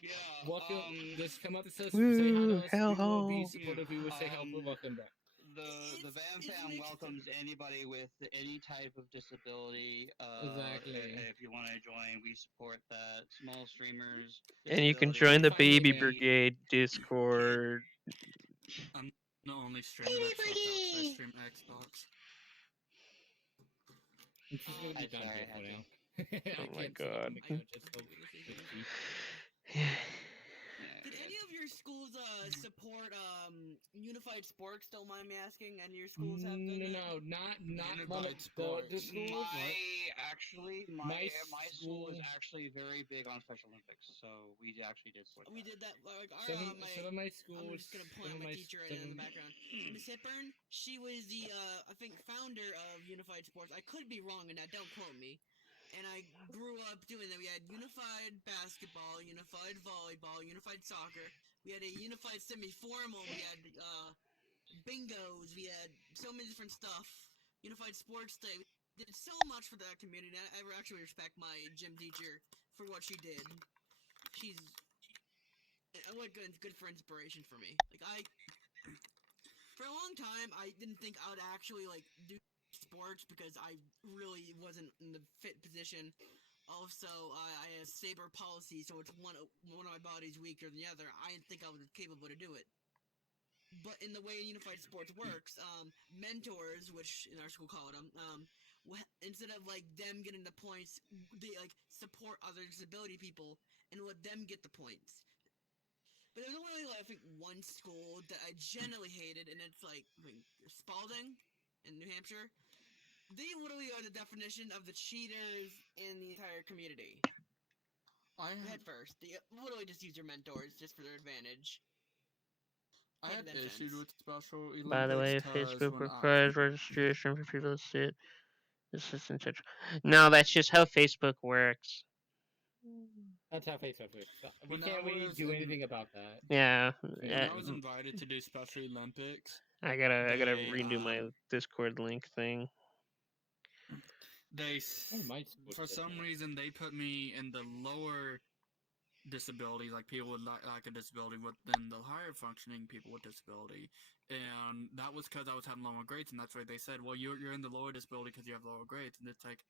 Yeah. welcome. Just come up to us, Woo, say hi to us. We will be hellhole. supportive. We will say helpful. Welcome back. The Van Fam welcomes anybody with any type of disability. Exactly. If you want to join, we support that. Small streamers. And you can disability, join the Find me, Baby man. Brigade Discord. I'm the only streamer that sucks out 'cause I stream Xbox. It's just gonna be I'm done sorry, here I for had to. now. I Oh my can't sit up on God. the couch. It's so itchy. Yeah. Did any of your schools support unified sports? Don't mind me asking. And your schools have done that? No, not one of Unified sports. the schools. My school is actually very big on Special Olympics, so we actually did support We that. did that. Like our Some of my I'm schools. just gonna point out my teacher right now in the background. Miss Hipburn. She was the I think founder of Unified Sports. I could be wrong in that. Don't quote me. And I grew up doing that. We had unified basketball, unified volleyball, unified soccer. We had a unified semi-formal. We had bingos. We had so many different stuff. Unified sports day. We did so much for that community. I actually respect my gym teacher for what she did. She's what good for inspiration for me. Like for a long time, I didn't think I would actually like do sports because I really wasn't in the fit position. Also, I have saber palsy, so it's one of my bodies weaker than the other. I didn't think I was capable to do it. But in the way unified sports works, mentors, which in our school call them, instead of like them getting the points, they like support other disability people and let them get the points. But there's only like, I think one school that I generally hated, and it's like Spalding in New Hampshire. They literally are the definition of the cheaters in the entire community. Head first, they literally just use your mentors just for their advantage. I had issues with Special Olympics. By the way, Facebook when requires registration for people to see it. This is intentional. No, that's just how Facebook works. That's how Facebook works. We When can't I really was do in- anything about that. Yeah, When I was invited to do Special Olympics, I gotta they, redo my Discord link thing. My school for did some that. reason, they put me in the lower disability, like people with like a disability, than the higher functioning people with disability, and that was because I was having lower grades, and that's why they said, well, you're in the lower disability because you have lower grades, and it's like,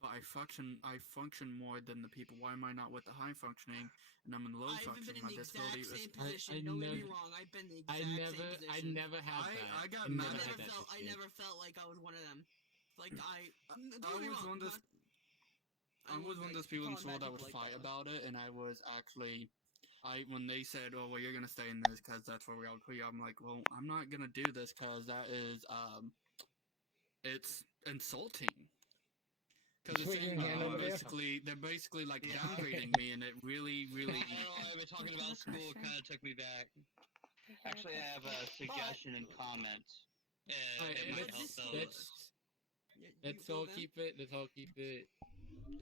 but I function more than the people. Why am I not with the high functioning, and I'm in the low I've functioning? been My in the disability exact is. same position. Don't get me wrong. I've been in the exact same position. I never had that. I got I mad never at had that I issue. never felt like I was one of them. Like I don't get me was wrong. one of those. I was one of those people in school that would fight about it, and I was actually, when they said, "Oh, well, you're gonna stay in this because that's where we all agree," I'm like, "Well, I'm not gonna do this because that is, it's insulting." Because it's saying they're basically like downgrading me, and it really, really. I don't know. I've been talking about school. Kind of took me back. Actually, I have a suggestion and comment. It might help those. Let's all keep it.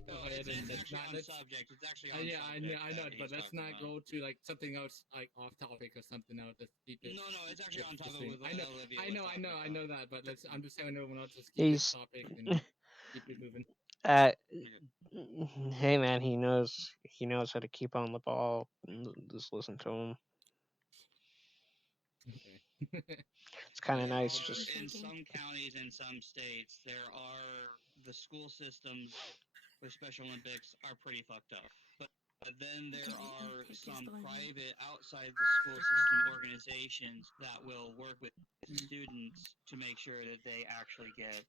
Go ahead It's and actually on subject. It's actually on yeah, subject. I know, but let's not go to like something else, like off topic or something else. Let's keep it. No, it's actually on topic with what Olivia I was know, talking about. I know that, but I'm just saying everyone else just keep this topic and keep it moving. Hey man, he knows how to keep on the ball. Just listen to him. Okay. It's kind of nice. Just In some counties and some states, the school systems for Special Olympics are pretty fucked up. But then there are some private outside the school system organizations that will work with students to make sure that they actually get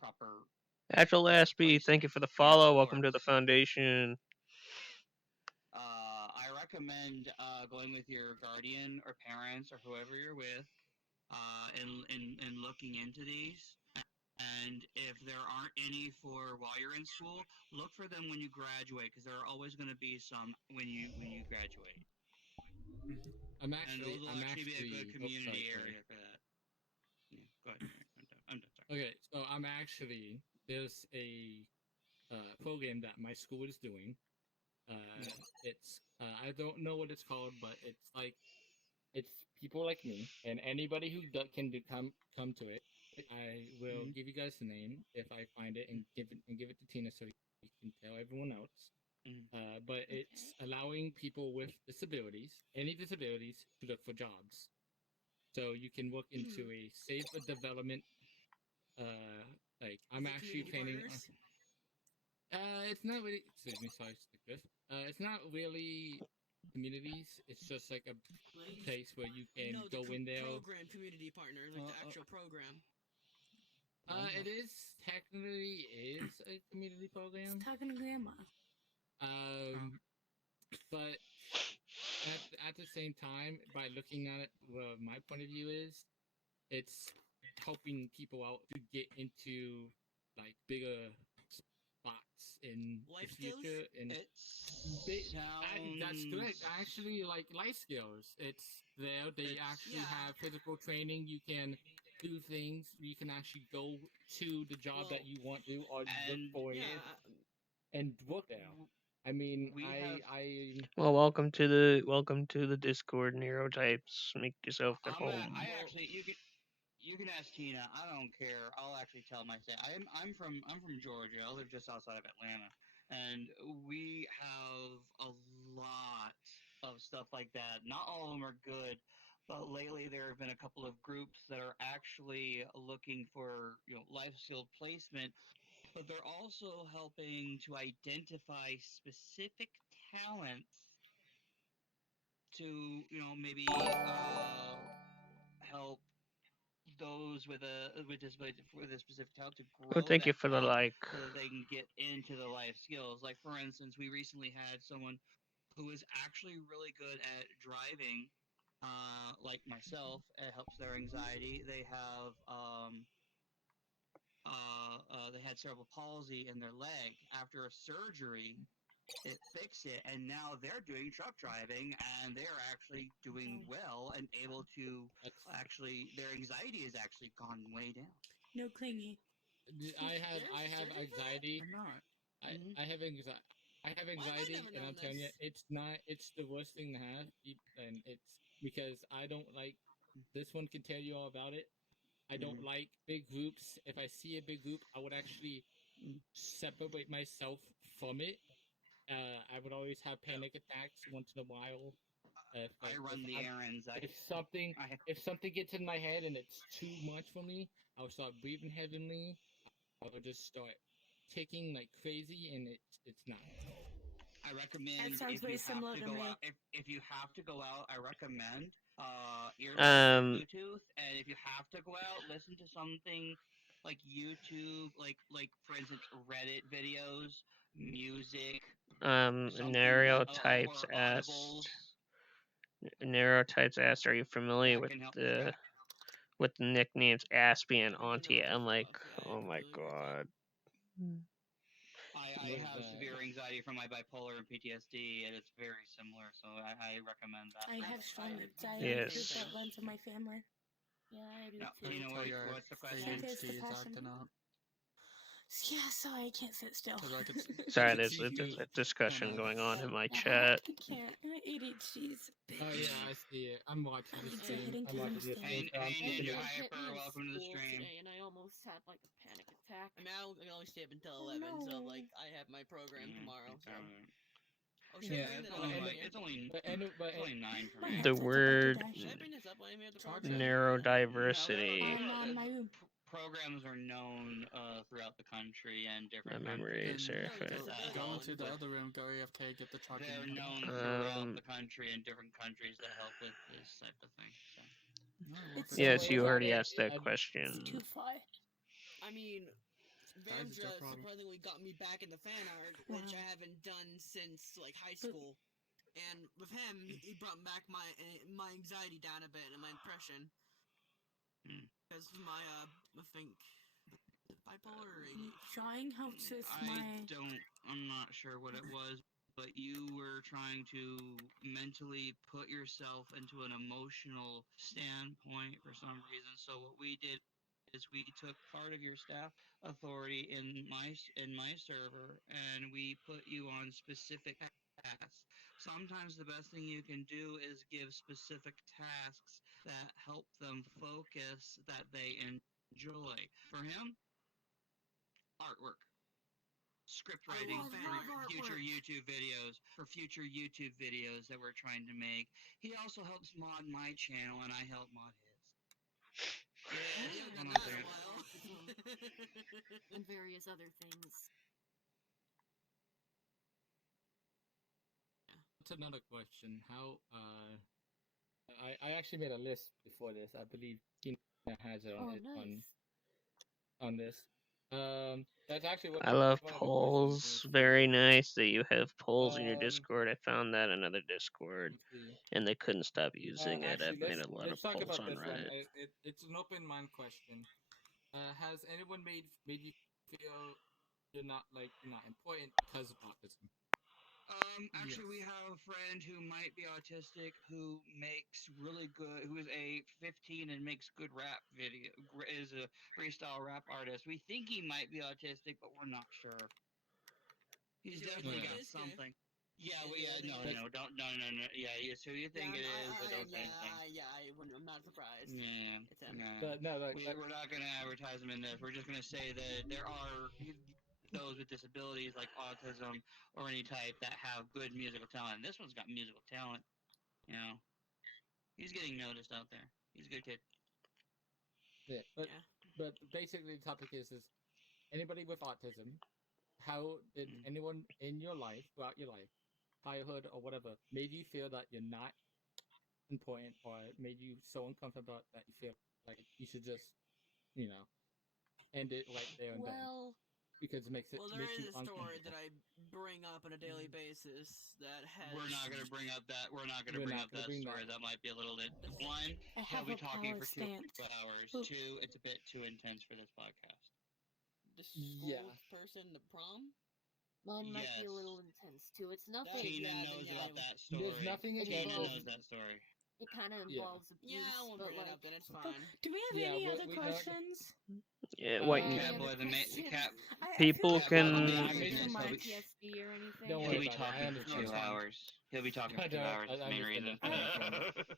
proper. Agile Last B, thank you for the follow. Welcome to the foundation. I recommend going with your guardian or parents or whoever you're with, and looking into these. And if there aren't any for while you're in school, look for them when you graduate, because there are always going to be some when you graduate. I'm actually be a good community sorry. area for that. Yeah, go ahead. I'm done. Sorry. Okay, so there's a program that my school is doing. It's I don't know what it's called, but it's people like me and anybody who can come to it. I will give you guys the name if I find it and give it to Tina so you can tell everyone else. But it's allowing people with disabilities, any disabilities, to look for jobs. So you can look into a safer development. Like I'm actually planning. It's not really. Excuse me, sorry, Chris. It's not really communities. It's just like a place where you can go in there. Program community partner, like the actual program. It is technically a community program. It's talking to grandma. But at the same time, by looking at it, my point of view is, it's helping people out to get into like bigger spots in Life the skills? future. And It that's correct. sounds. Actually, like life skills, it's there. They actually Yeah. have physical training. You can do things. You can actually go to the job that Well, you want to, or look And for it yeah. and work there. I mean, we have. Well, welcome to the Discord, Neurotypes. Make yourself at home. I Well, actually, you can ask Tina. I don't care. I'll actually tell my state. I'm from Georgia. I live just outside of Atlanta, and we have a lot of stuff like that. Not all of them are good, but lately there have been a couple of groups that are actually looking for life skill placement, but they're also helping to identify specific talents to maybe help those with disability with a specific talent to Well, grow thank you that for the talent like. so that they can get into the life skills. Like for instance, we recently had someone who is actually really good at driving, like myself. It helps their anxiety. They had cerebral palsy in their leg after a surgery. It fixed it, and now they're doing truck driving, and they're actually doing well and able to actually their anxiety has actually gone way down. No clingy. I have anxiety. I'm not. Mm-hmm. I have anxiety. I have why have I anxiety, never and known I'm telling you, this? it's not. It's the worst thing to have, and it's because I don't like. This one can tell you all about it. I don't Mm-hmm. like big groups. If I see a big group, I would actually separate myself from it. I would always have panic attacks once in a while. I run the errands. If something I if something gets in my head and it's too much for me, I'll start breathing heavily. I will just start ticking like crazy, and it's not. I That recommend sounds if very you have similar to to go me. out if you have to go out, I recommend earbuds or Um, Bluetooth. And if you have to go out, listen to something like YouTube, like for instance Reddit videos, music, something that Neurotypes or asked. audibles Are you familiar that with can help the distract. nicknames Aspie and I've heard of Auntie? those I'm like, stuff. Yeah, I oh my completely agree with that. god. I What is have that? severe anxiety from my bipolar and PTSD, and it's very similar. So I recommend that I for have anxiety. strong I anxiety have the same because Yes. that thing. runs in my family. Yeah, I do No, I too. can tell your what's the question? Showcase the ADHD is passion. acting up. Yeah, sorry, I can't sit still. Because I Sorry, could there's see there's you a kind discussion of. going on in my I chat. can't. My ADHD is a Oh yeah, bitch. I see it. I'm watching the Legs are stream. hitting I'm because I'm watching the stream, standing. Hey, so I'm hey keeping Ninja it. It hit me Hyper, in welcome to the school stream. today, and I almost had like a panic attack. I mean, I can only stay up until Oh 11, so no. like I have my program tomorrow. So oh, should I Yeah, bring It's that only up? and like Here? it's only 9 for My me. The headset's about to word die. Should I bring this up when I made the Charge program? it. No, neurodiversity. I'm on my room. programs are known throughout the country and My different countries countries Then are. No that disability go help one. into the with. other room, go AFK, get the charging They're pad. known throughout Um. the country and different countries that help with this type of thing. So. No, well, It's that's too Yes, your you far. already problem. asked that It's too question. far. I mean, Guys, it's your VRChat problem. surprisingly got me back in the fan art, which I haven't done since like high school. And with him, he brought back my anxiety down a bit and my depression because of my I think bipolar or ADHD. Drawing helps with my. I'm not sure what it was, but you were trying to mentally put yourself into an emotional standpoint for some reason. So what we did is we took part of your staff authority in my server and we put you on specific tasks. Sometimes the best thing you can do is give specific tasks that help them focus that they enjoy. For him, artwork, script I writing love for artwork. future YouTube videos that we're trying to make. He also helps mod my channel and I help mod his. Yeah, we haven't done Hold on a that in a second. while. And various other things. That's another question. How I actually made a list before this. I believe Tina has it Oh, on nice. on this. That's actually what I love one of the polls. questions is. Very nice that you have polls in your Um, Discord. I found that in another Discord, Let's see. and they couldn't stop using it. Actually, I've made a lot of let's talk polls about on this one. Reddit. It's an open mind question. Has anyone made you feel you're not important because of autism? Actually, we have a friend who might be autistic who makes really good, who is a 15 and makes good rap video, is a freestyle rap artist. We think he might be autistic, but we're not sure. He's Is he definitely autistic? got Okay. something. Yeah, Is well, he yeah, anything no, else? no, don't, no, no, no, yeah, it's who you think it is, but don't say anything. I'm not surprised. Yeah, It's him. no. But no, like, We're not going to advertise him in this. We're just going to say that there are those with disabilities like autism or any type that have good musical talent. This one's got musical talent. You know, he's getting noticed out there. He's a good kid. yeah, but Yeah. but basically the topic is anybody with autism. How did anyone in your life, throughout your life, childhood or whatever, made you feel that you're not important, or made you so uncomfortable that you feel like you should just, you know, end it right there and then Well, because it makes Well, there you is a story uncomfortable. that I bring up on a daily basis that has. We're not going to bring up that. We're not going to We're bring not up gonna that bring story. that. That might be a little bit. One, I he'll have be a talking power for 2 stance. hours. Oop. Two, it's a bit too intense for this podcast. The school Yeah. person, the prom. mine might be a Yes. little intense too. It's nothing. Tina yeah, knows yeah, about yeah. that story. There's nothing It Tina against involves- knows that story. It kind of Yeah. involves abuse, Yeah, I won't but bring it like up. Then it's But fine. do we have Yeah, any other we know- questions? Yeah, what you, any Cat other boy, the questions? cat. I People feel like can- I'm I asking made too this much. PTSD or anything. Don't He'll worry be about it. I talking for understand. 2 hours. He'll be talking for I 2 don't- hours. I That's the main reason. understand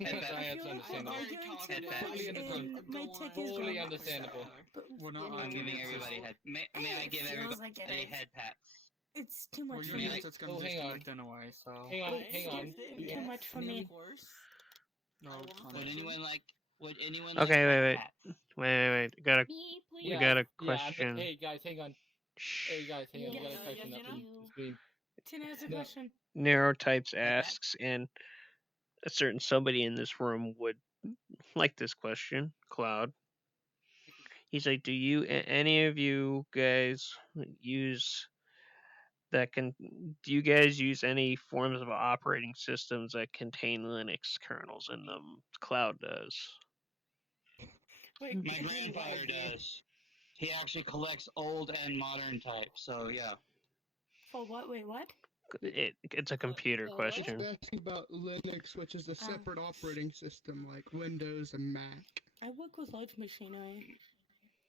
Headband. I That's feel like we're understandable. arguing too Head much, patch. and my tick is Fully going up. understandable. But We're not in I'm arguing. giving It's just- everybody head. May I It give feels like everybody it is. head pats? It's too much Well, for your May I- me. units it's gonna Oh, hang on. disconnect anyway, so. Hang on, It's hang on. too much for me. Of course. No, I it's want fine. Would that. anyone like? Would anyone Okay, like wait. head pats? Wait. Got a Me, please. we got a Yeah, question. hey guys, hang on. Hey guys, hang on. We got a Yes. question Yes, up Tina? in the screen. Tina has a No. question. Neurotypes Head pat? asks, and a certain somebody in this room would like this question. Cloud. He's like, do any of you guys use that can? Do you guys use any forms of operating systems that contain Linux kernels in them? Cloud does. Wait, My grandfather does. He actually collects old and modern types. So yeah. For what? Wait, what? It's a computer what? question. It's asking about Linux, which is a separate operating system like Windows and Mac. I work with large machinery.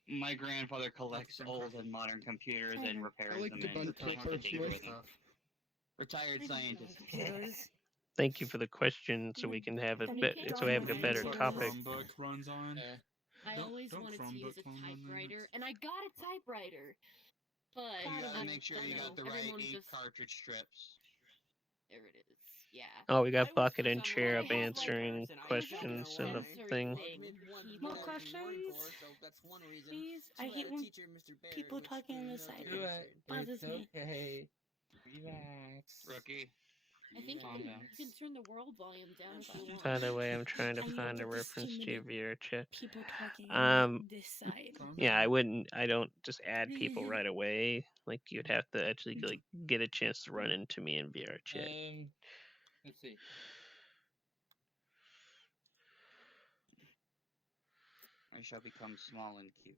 My grandfather collects same old question. and modern computers I and know. repairs I like them to and bunch We're makes talking about papers things computer with. with them. stuff. Retired I don't know scientist. computers. Thank you for the question, so we can have a Then bit. you So we have a don't better know What topic. Chromebook runs on. I Don't- always don't wanted to Chromebook use a clone on typewriter, Linux? and I got a typewriter. But You gotta I make sure don't you know, got the right everyone ink just cartridge strips. there it is. Yeah. Oh, we I got wish Bucket for and some Chair reason up I have, like, answering person. I don't questions know in the why. sensory thing. thing. One More board questions? course, so that's one reason. Please? She I had hate a when teacher, Mr. Barry, people which talking on the screwed side. military Do it. history. Bothers me. Okay. Relax. Rookie. I think Calm down. you can turn the world volume down if you want. By the way, I'm trying to I find a noticed reference too to your many VRChat. people talking on this side. Yeah, I don't just add people right away. Like, you'd have to actually like get a chance to run into me in VRChat. Let's see. I shall become small and cute.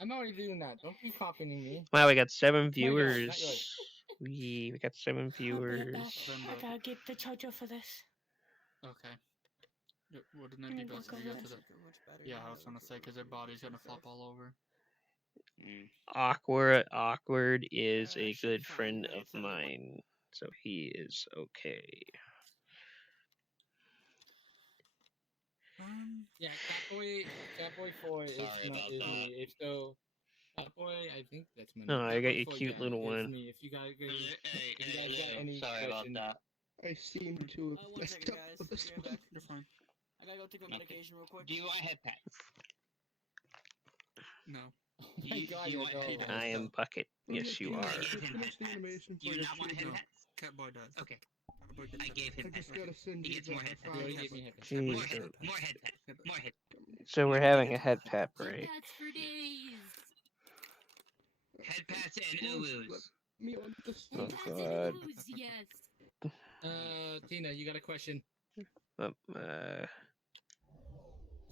I'm already doing that. Don't keep copying me. Wow, we got 7 Not yours, viewers. not yours. We got 7 I'll be viewers. back. I gotta get the charger for this. Okay. Wouldn't Mm, it be back best if over you got there. to the... Yeah, I was gonna say, because their body's gonna flop all over. Awkward is I a should good find friend it. of mine, so he is okay. Yeah, Catboy 4 is Sorry not about is that. me. If so, Catboy, I think that's my name. Oh, I got your Catboy 4, cute yeah, little is one. me. If you guys Hey, got any sorry about questions, that. I seem to have One messed second, up guys. with this Be right one. back. You're fine. I gotta go take my Okay. medication real quick. Do you want head pat? No. oh my god, you you're want head going. pats? I am Bucket. Yes, you Can are. I gave him finish head the pats. animation Do for you your not want head children. pats? Catboy does. Okay. Catboy gets I head gave pats. him I just head gotta pats. send He you gets the more head You pats. already file. gave me head pats. More Jesus. head pats. More head pats. More head. So we're having a head pat Head break. pats for days. Head pats and Close, uwus. let me on the And Oh, pats God. and oohs, yes. Tina, you got a question? We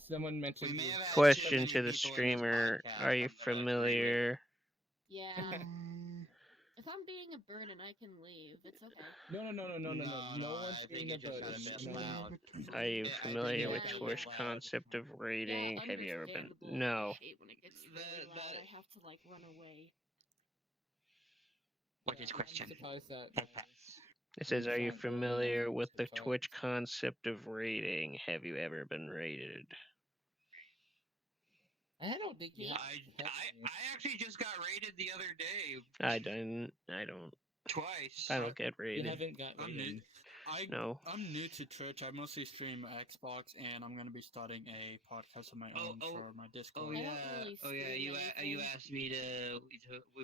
Someone mentioned may you. have had too Question many to the people in this streamer. podcast. Are you I'm gonna agree with familiar? Yeah. If I'm being a burden, I can leave. It's okay. No. No one's I being think a it just got a burden. bit No. loud. Are you Yeah, I think familiar it with got a bit Twitch loud. concept of rating? Have you ever been? understandable. No. I hate when it gets really loud. I have to like run away. What is question? I'm surprised that Head pats. It says, are you Sound- familiar with the Sorry. Twitch concept of rating? Have you ever been rated? I don't think you Me? have. I actually just got rated the other day I don't. twice. I don't get You rated. haven't got I'm new. rated. No. I'm new to Twitch. I mostly stream Xbox, and I'm gonna be starting a podcast of my own for my Discord. Oh I yeah, don't really oh yeah. stream You anything. asked me to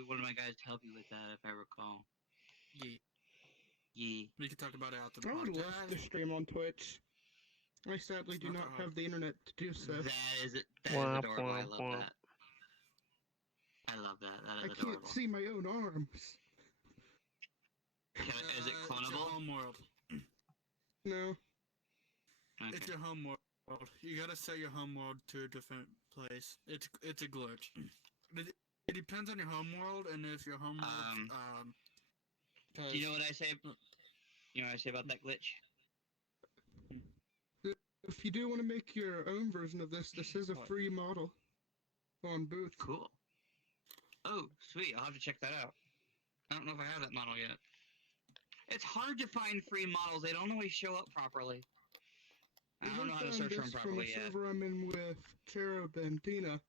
one of my guys to help you with that, if I recall. Yeah. Yeah. We can talk about it after the I would love podcast. to stream on Twitch. I sadly do not not that hard. have the internet to do so. That is Womp, adorable. I womp, love womp. that. I love that. That I is can't adorable. see my own arms. Is it It's your clonable? home world. No. It's Okay. your home world. You gotta set your home world to a different place. It's a glitch. It depends on your home world, and if your home world. Do you know what I say? You know what I say about that glitch? If you do want to make your own version of this is a free model on Booth. Cool. Oh, sweet. I'll have to check that out. I don't know if I have that model yet. It's hard to find free models. They don't always show up properly. I don't know how to search for them From a properly yet. server I'm in with Cherub and Tina.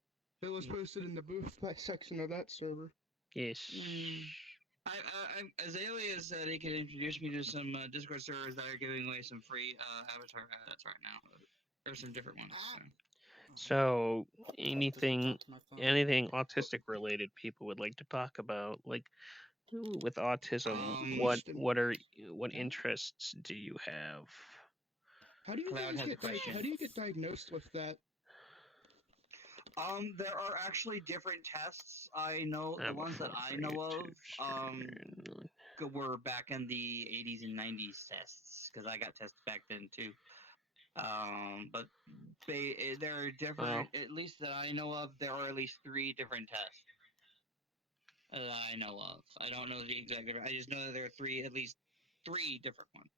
It was posted in the Booth section of that server. Yes. Azalea said he could introduce me to some Discord servers that are giving away some free avatar ads right now. There's some different ones. So, anything autistic related people would like to talk about, like with autism, what interests do you have? How do you Cloud guys has a question. how do you get diagnosed with that? There are actually different tests. I know the ones that I know of were back in the 80s and 90s tests, because I got tested back then too. But there are different, at least that I know of, there are at least 3 different tests that I know of. I don't know the exact difference. I just know that there are at least 3 different ones.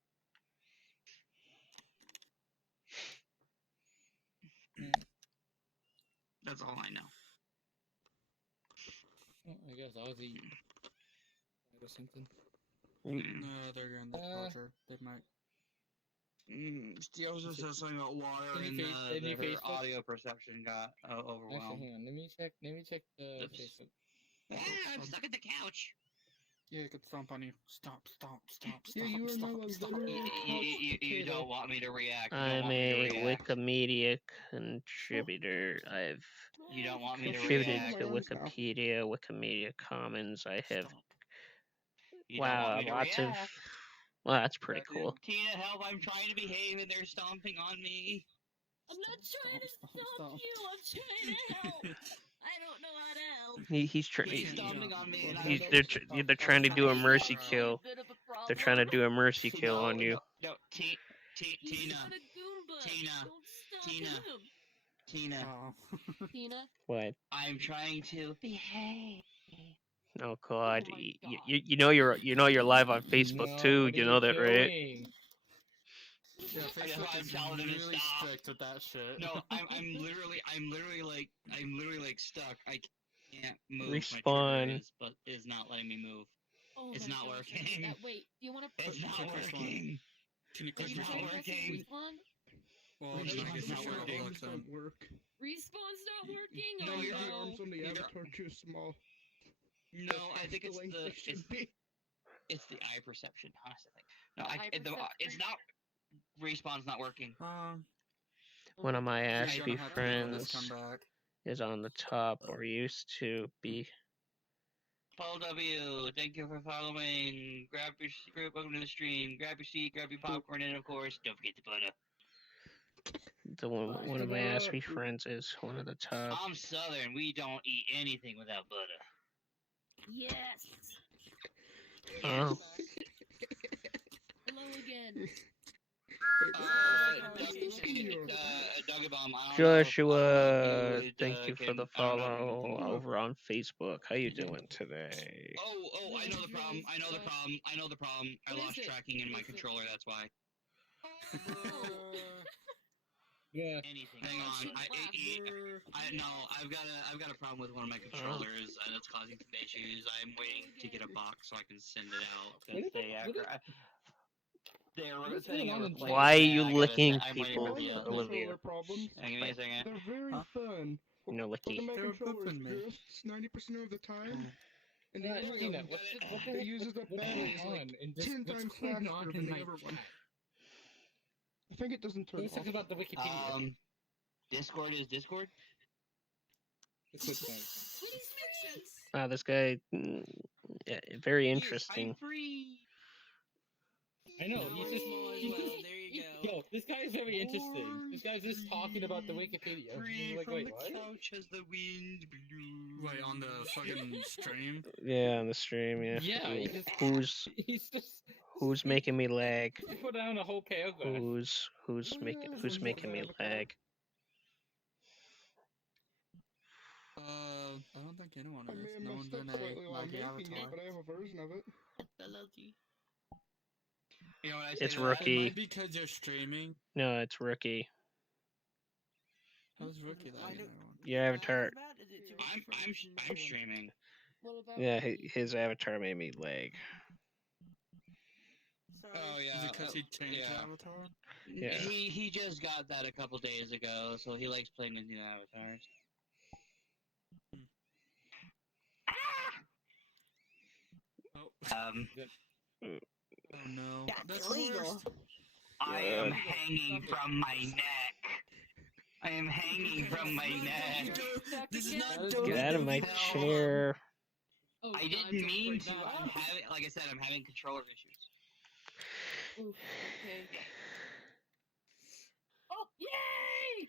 That's all I know. Oh, I guess Ozzy or something. No, they're in the departure. They might. She also said something about water and her audio perception got overwhelmed. Actually, hang on. Let me check the Facebook. I'm stuck at the couch. Yeah, I could stomp on you. Stomp. Yeah, you are now a literal You don't want me to react. I'm a Wikimedia contributor. You don't want me to contributed react. to Wikipedia, Wikimedia Commons. I have You don't want me to lots of. react. Well, that's pretty cool. Tina, help! I'm trying to behave, and they're stomping on me. I'm not trying to stop you. I'm trying to help. I don't know how to help. He's trying. He's stomping on me, and They're trying to do a mercy kill. They're trying to do a mercy kill on you. No, Tina. Tina. What? I'm trying to behave. Oh God! You know you're live on Facebook too. You know that, right? Yeah, Facebook is really strict with that shit. No, I'm literally like stuck. I can't move. Respawn. My trigger is not letting me move. Oh it's my not gosh, working. Wait, do you want to? It's not working. Can you click It's not working. Well, It's not working. Respawn's not working. No, Oh your no. arms on the avatar too small. No, I think it's the eye perception. Honestly, no, it's not. Respawn's not working. One of my Ashby friends is on the top, or used to be. Paul W, thank you for following. Grab your group, welcome to the stream. Grab your seat, grab your popcorn, and of course, don't forget the butter. One of my Ashby friends is one of the top. I'm Southern. We don't eat anything without butter. Yes. Oh. Hello again. Doggy Bomb, I don't know if Joshua, you thank you for can, the I don't know if you follow can- over on Facebook. How you doing today? Oh, I know the problem. I know the problem. I What is lost it? tracking in my What is it? controller, that's why. Yeah. Anything. No, Hang I on. shouldn't laugh. I've got a problem with one of my controllers, and it's causing some issues. I'm waiting to get a box so I can send it out because they're What's sending going a on in replacement. Why are you and I gotta licking I'm waiting people, for the Olivia? Controller problems. Hang on a second. They're very fun. No, Look licky. at my They were controllers booping me. bursts 90% of the time. And the other Tina, one, what the that heck? uses up What's batteries going like on? And this, 10 what's times going faster on than in the my other one. chat? I think it doesn't turn Let's off. talk about the Wikipedia. Discord is Discord. It's nice. Please make sense. Wow, this guy, yeah, very I'm interesting. free. I know, I'm he's just small as well. There you go. Yo, this guy is very interesting. This guy's just talking about the Wikipedia. Free Like, from wait, the what? couch as the wind blew. Wait, on the fucking stream? Yeah, on the stream, yeah. Yeah, Ooh, he's just who's he's just who's making me lag? he put down a whole paragraph. Who's Oh, yeah, who's this making is me Avatar. lag? I don't think anyone I may is. have No one's messed up in slightly a while laggy making it, avatar. but I have a version of it. You know what I say It's to It rookie. might be because you're streaming. No, it's rookie. How's Rookie I lagging don't- everyone? Your avatar. I'm streaming. What about Yeah, me? his avatar made me lag. Oh yeah. Is it because he changed yeah. the avatar? Yeah. He just got that a couple days ago, so he likes playing with new avatars. Oh. Oh no. That's illegal. I am hanging from my neck. I am hanging from my neck. This is not That is Doggy Get out of my Doggy. chair. Oh, I God, didn't don't mean bring to. that I'm up. having, like I said, I'm having controller issues. Oof, okay. Oh, yay!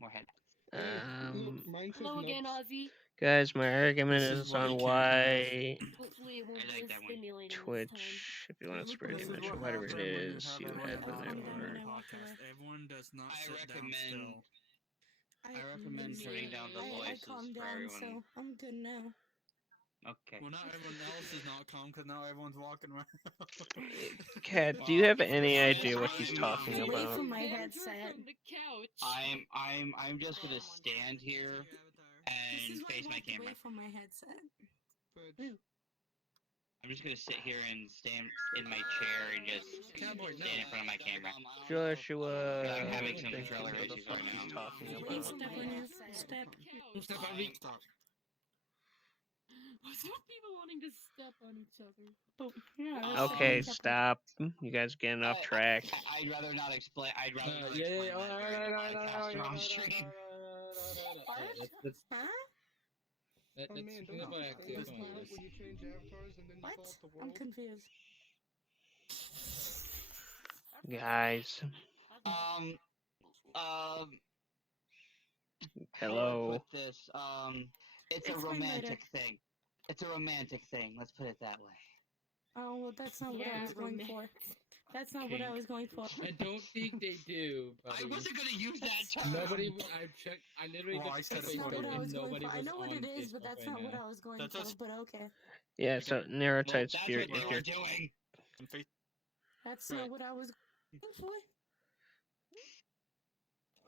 More head. Look, mine says Hello again, nuts. Ozzy. Guys, my argument This is is why on you can't why Hopefully it won't I be like as that one. stimulating this time. Twitch, if you want to spread This the is image what of whatever it happens when you is, have you everyone have involved an in hour. the podcast. Everyone does not I sit down recommend- still. I recommend turning down the I voices calmed for down, everyone. so I'm good now. Okay. Well, not everyone else is not calm because now everyone's walking around. Kat, do you have any I'm- idea what he's I'm- talking Away about? from my Banned her headset. from the couch. I'm just gonna stand here This and is why I face my walked camera. away from my headset. I'm just gonna sit here and stand in my chair and just Cowboy, no. stand in front of my camera. Joshua, I'm having some thank you controller for the issues fuck right he's now. talking Away about. from my headset. Step. Step on I'm- Stop. What's with people wanting to step on each other? But, yeah, that's Okay, fine. stop. You guys getting off track. I'd rather not explain. I'd rather not Yeah, explain yeah, that during the podcast or on stream. Huh? Let's Oh man, think don't about you it. hate this part when you change avatars and then you What? fall off the I'm world? confused. Guys, Um, um, hello. How do I put this? It's a Explain romantic thing. It's a romantic thing. Let's put it that way. Oh, well, that's not what I Yeah, was going for. That's not what I was going for. I don't think they do. I wasn't gonna use that term. Nobody. I checked. I literally Well, I just said checked it That's not for what you. I was and going nobody for. I was know what on it is, but Facebook that's right not what now. I was going That's for. us. But okay. Yeah, so neurotypes, That's if you're, what if we're you're, doing. That's Right. not what I was going for.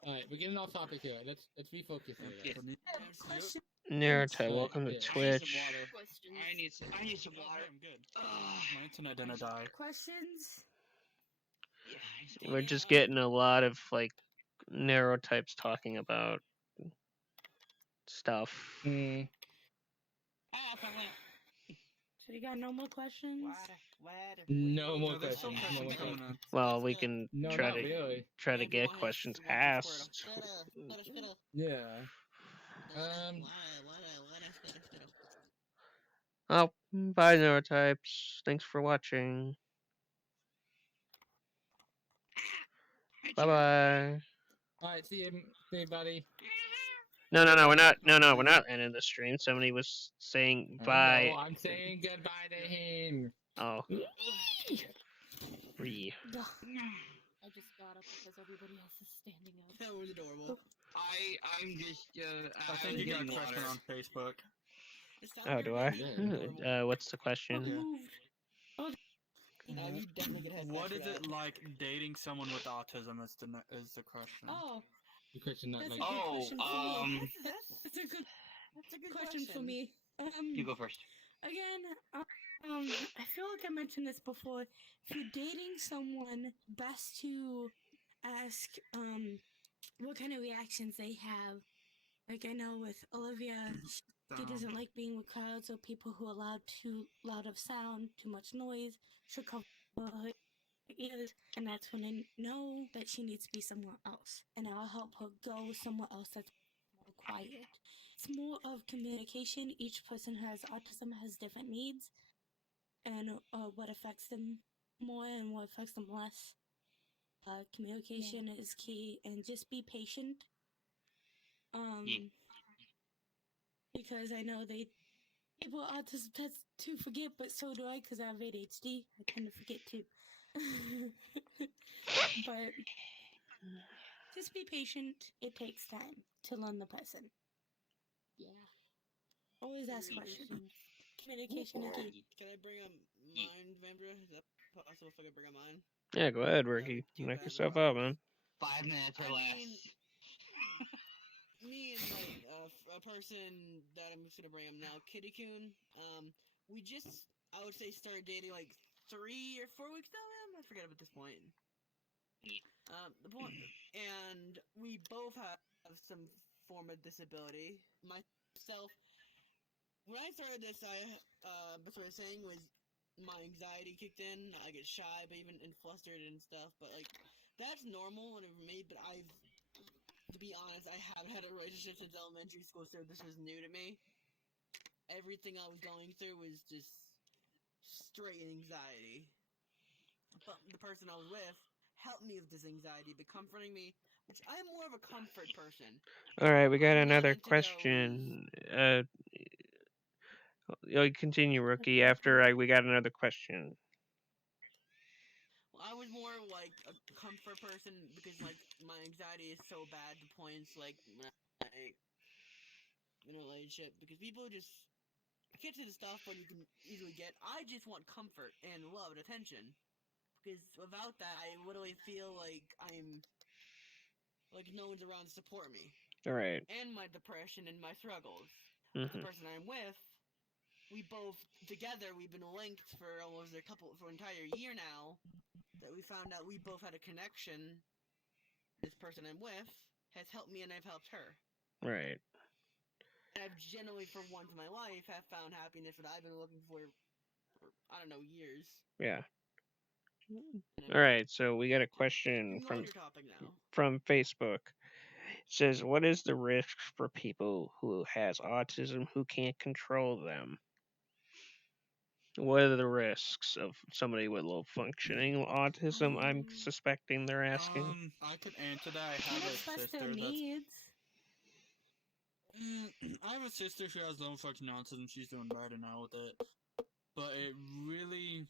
All right, we're getting off topic here. Let's refocus here. Yeah. guys. I have a question. neurotype, welcome to Yeah. Twitch. Questions. I need some water. I'm good. Ugh. My internet didn't die. Questions? Yeah, We're just getting a lot of, like, neurotypes talking about stuff. So you got no more questions? No more No, there's still questions. No more questions coming questions. in. Well, we can No, try not to really. get questions asked. Yeah. Oh, bye neurotypes. Thanks for watching. Bye bye. All right. See you, buddy. No, we're not. No, we're not ending the stream. Somebody was saying bye. No, I'm saying goodbye to him. Oh. Re. I just got up because everybody else is standing up. That was adorable. I'm just I think was you got a getting question water. on Facebook. It sounds Oh, do I? adorable. What's the question? Yeah. Moved. Oh, You definitely get a head What pass is for it that. like dating someone with autism? Is the question. oh, The question that that's a like good question for me. That's a good Question for me. You go first. Again, I feel like I mentioned this before. If you're dating someone, best to ask, what kind of reactions they have. Like I know with Olivia, she doesn't like being with crowds or people who allow too loud of sound, too much noise. She'll cover her ears, and that's when I know that she needs to be somewhere else, and I'll help her go somewhere else that's more quiet. It's more of communication. Each person who has autism has different needs, and what affects them more and what affects them less. Communication is key, and just be patient. Yeah. Because I know people with autism tend to forget, but so do I because I have ADHD. I tend to forget too. But just be patient. It takes time to learn the person. Yeah. Always ask questions. Communication is key. Can I bring up mine, Vandra? Is that possible if I could bring up mine? Yeah, go ahead, That would Ricky. be too Knock bad. yourself out, man. 5 minutes or I less. mean, me and like a person that I'm just gonna bring up now, Kitty Coon. We just I would say started dating like 3 or 4 weeks now, man. I forget at this point. The point, and we both have some form of disability. Myself, when I started this, that's what I was saying was my anxiety kicked in. I get shy, but even and flustered and stuff. But like, that's normal for me. But to be honest, I haven't had a relationship since elementary school, so this was new to me. Everything I was going through was just straight anxiety. But the person I was with helped me with this anxiety by comforting me, which I'm more of a comfort person. All right, we got I'm not another into question. Continue, Rookie. After we got another question. Well, I was more like a comfort person because like my anxiety is so bad to points like when I in a relationship because people just get to the stuff where you can easily get. I just want comfort and love and attention because without that, I literally feel like I'm like no one's around to support me. All right. And my depression and my struggles. Mm-hmm. With the person I'm with, we both together we've been linked for almost for an entire year now. That we found out we both had a connection. This person I'm with has helped me and I've helped her. Right. And I've genuinely, for once in my life, have found happiness that I've been looking for I don't know, years. Yeah. All right, so we got a question from Facebook. It says, "What is the risk for people who has autism who can't control them? What are the risks of somebody with low functioning autism? I'm suspecting they're asking." I could answer that. I have a sister their needs. I have a sister who has low functioning autism. She's doing better now with it. But it really,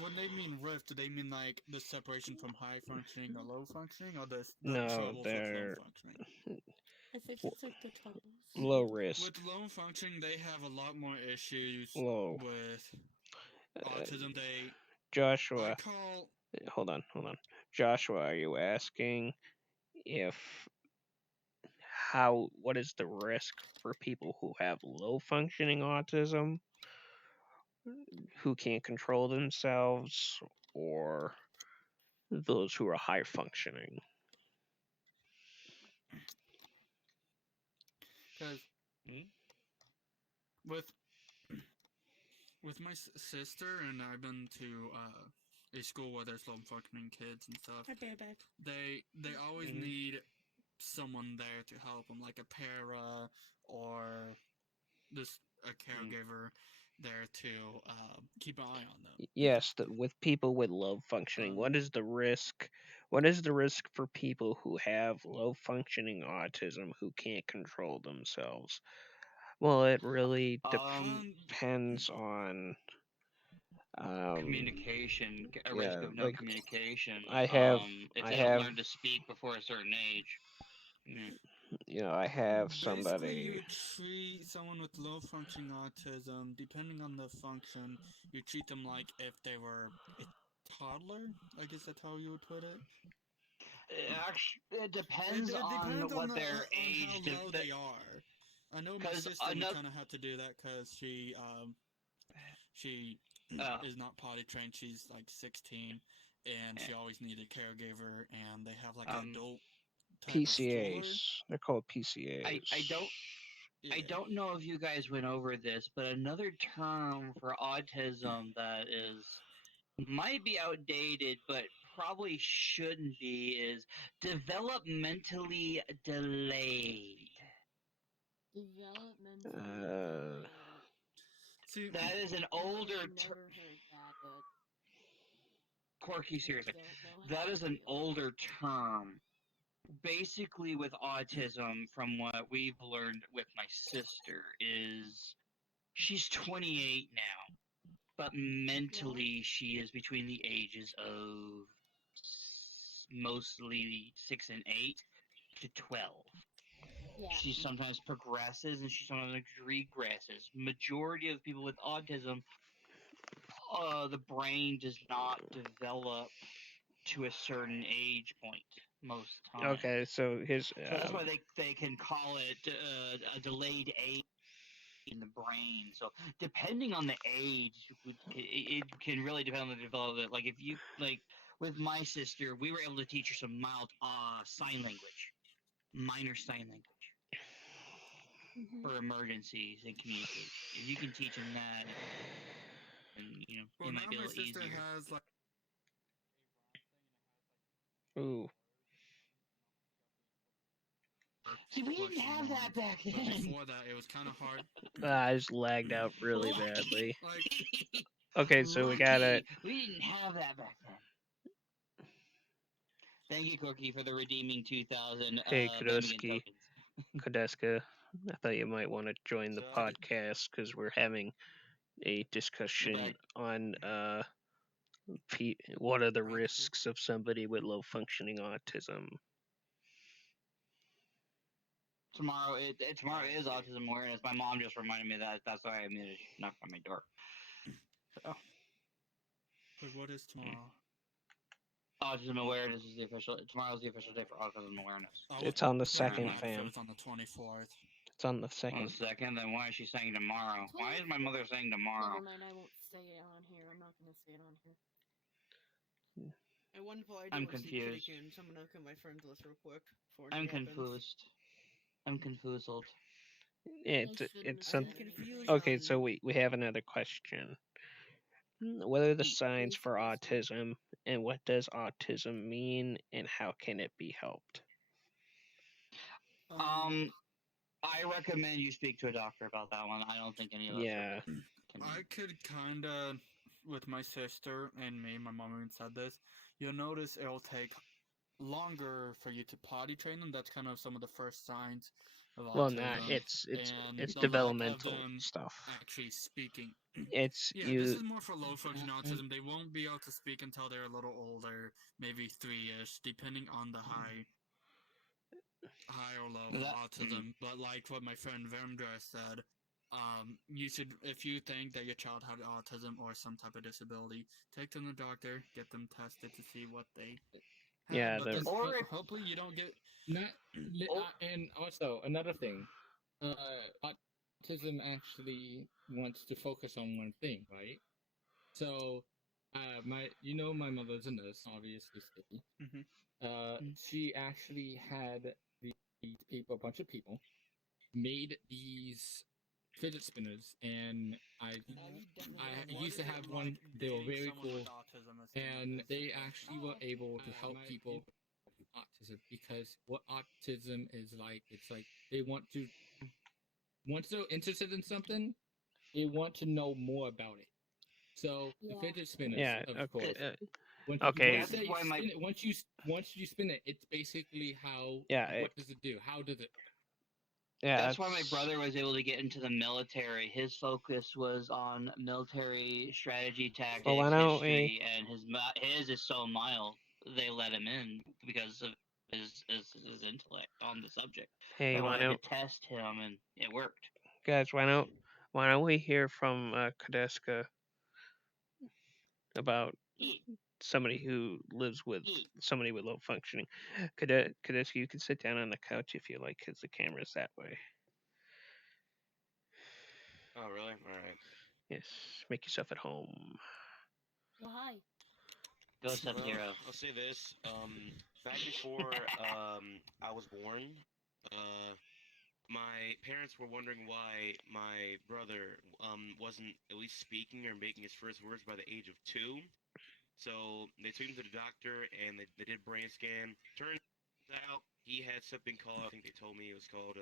when they mean rift, do they mean like the separation from high functioning or low functioning, or the No, troubles with low they're functioning? I think it's like the troubles. low risk. With low functioning, they have a lot more issues Low. with autism. Joshua, hold on. Joshua, are you asking what is the risk for people who have low functioning autism, who can't control themselves, or those who are high functioning? Because with my sister, and I've been to a school where there's low functioning kids and stuff. They always need someone there to help them, like a para or just a caregiver. there to keep an eye on them. Yes, with people with low functioning, what is the risk? What is the risk for people who have low functioning autism who can't control themselves? Well, it really depends on communication, a risk yeah, of no like communication. I have If I they don't have learn to speak before a certain age. I have Basically, you somebody. would treat someone with low functioning autism, depending on the function, you treat them like if they were a toddler. I guess that's how you would put it. Actually, it depends on depends what on their age. how low they are. I know my Because sister, we another, kind of had to do that because she is not potty trained. She's like 16, and she always needed a caregiver, and they have like an adult type of stroller. PCAs. They're called PCAs. I don't know if you guys went over this, but another term for autism that is might be outdated, but probably shouldn't be, is developmentally delayed. Developmentally delayed. See, that is an older I've never heard that, but Corky, seriously, don't know that how is to an deal with older it. term. Basically, with autism, from what we've learned with my sister, is she's 28 now, but mentally she is between the ages of mostly 6 and 8 to 12. Yeah. She sometimes progresses and she sometimes regresses. Majority of people with autism, the brain does not develop to a certain age point most times. Okay, so here's So that's why they can call it a delayed age in the brain. So depending on the age, it can really depend on the development. Like if you like with my sister, we were able to teach her some mild sign language, minor sign language for emergencies and communication. If you can teach them that, and well, it now might be a my little sister easier. has like ooh. See, we didn't have that back then. But before that, it was kind of hard. I just lagged out really badly. Like, Okay, so we got it. We didn't have that back then. Thank you, Corky, for the redeeming 2,000 Hey, Bamigan Kudoski, tokens. Kodeska. I thought you might want to join the So I did- podcast because we're having a discussion on what are the risks of somebody with low functioning autism. Tomorrow is Autism Awareness. My mom just reminded me that. That's why I made a knock on my door. So, Wait, what is tomorrow? Autism Awareness is tomorrow's the official day for Autism Awareness. It's on the Sorry, second, my fam. It's on the 24th. It's on the On second. the second, then why is she saying tomorrow? Why is my mother saying tomorrow? Never mind, I won't say it on here. I'm not gonna say it on here. At one point, I I'm do want to see confused. Kitty Can. Someone look at my friends list real quick. I'm confused. I'm confused. It's I'm confused. okay. So we have another question. What are the signs for autism, and what does autism mean, and how can it be helped? I recommend you speak to a doctor about that one. I don't think any of us can. I could kind of, with my sister and me, my mom even said this, you'll notice it'll take longer for you to potty train them. That's kind of some of the first signs of autism. Well, not it's developmental stuff. Actually speaking. It's this is more for low function autism. They won't be able to speak until they're a little older, maybe 3-ish, depending on the high or low autism. But like what my friend Vermdra said, you should, if you think that your child had autism or some type of disability, take them to the doctor, get them tested to see what they have. Yeah, but hopefully you don't get and also another thing, autism actually wants to focus on one thing, right? So, my mother's a nurse, obviously. She actually had a bunch of people made these fidget spinners, and I used to have one. They were very cool, and they actually were able to help people with autism, because what autism is like, it's like they want to, once they're interested in something, they want to know more about it. So the Yeah. fidget spinners, Yeah. of Okay. course. Okay. That's Once you why my spin it, once you spin it, it's basically how. Yeah. What does it do? How does it? Yeah. That's why my brother was able to get into the military. His focus was on military strategy, tactics, Well, why don't history, we? and his is so mild they let him in because of his intellect on the subject. Hey, They why wanted to don't test him, and it worked. guys? Why don't we hear from Kadeska about somebody who lives with somebody with low functioning? Kadeska, you can sit down on the couch if you like, because the camera's that way. Oh, really? All right. Yes, make yourself at home. Well, hi. Go Sub Well, Zero. I'll say this. Back before I was born, uh, my parents were wondering why my brother wasn't at least speaking or making his first words by the age of 2. So they took him to the doctor and they did brain scan. Turns out he had something called, I think they told me it was called,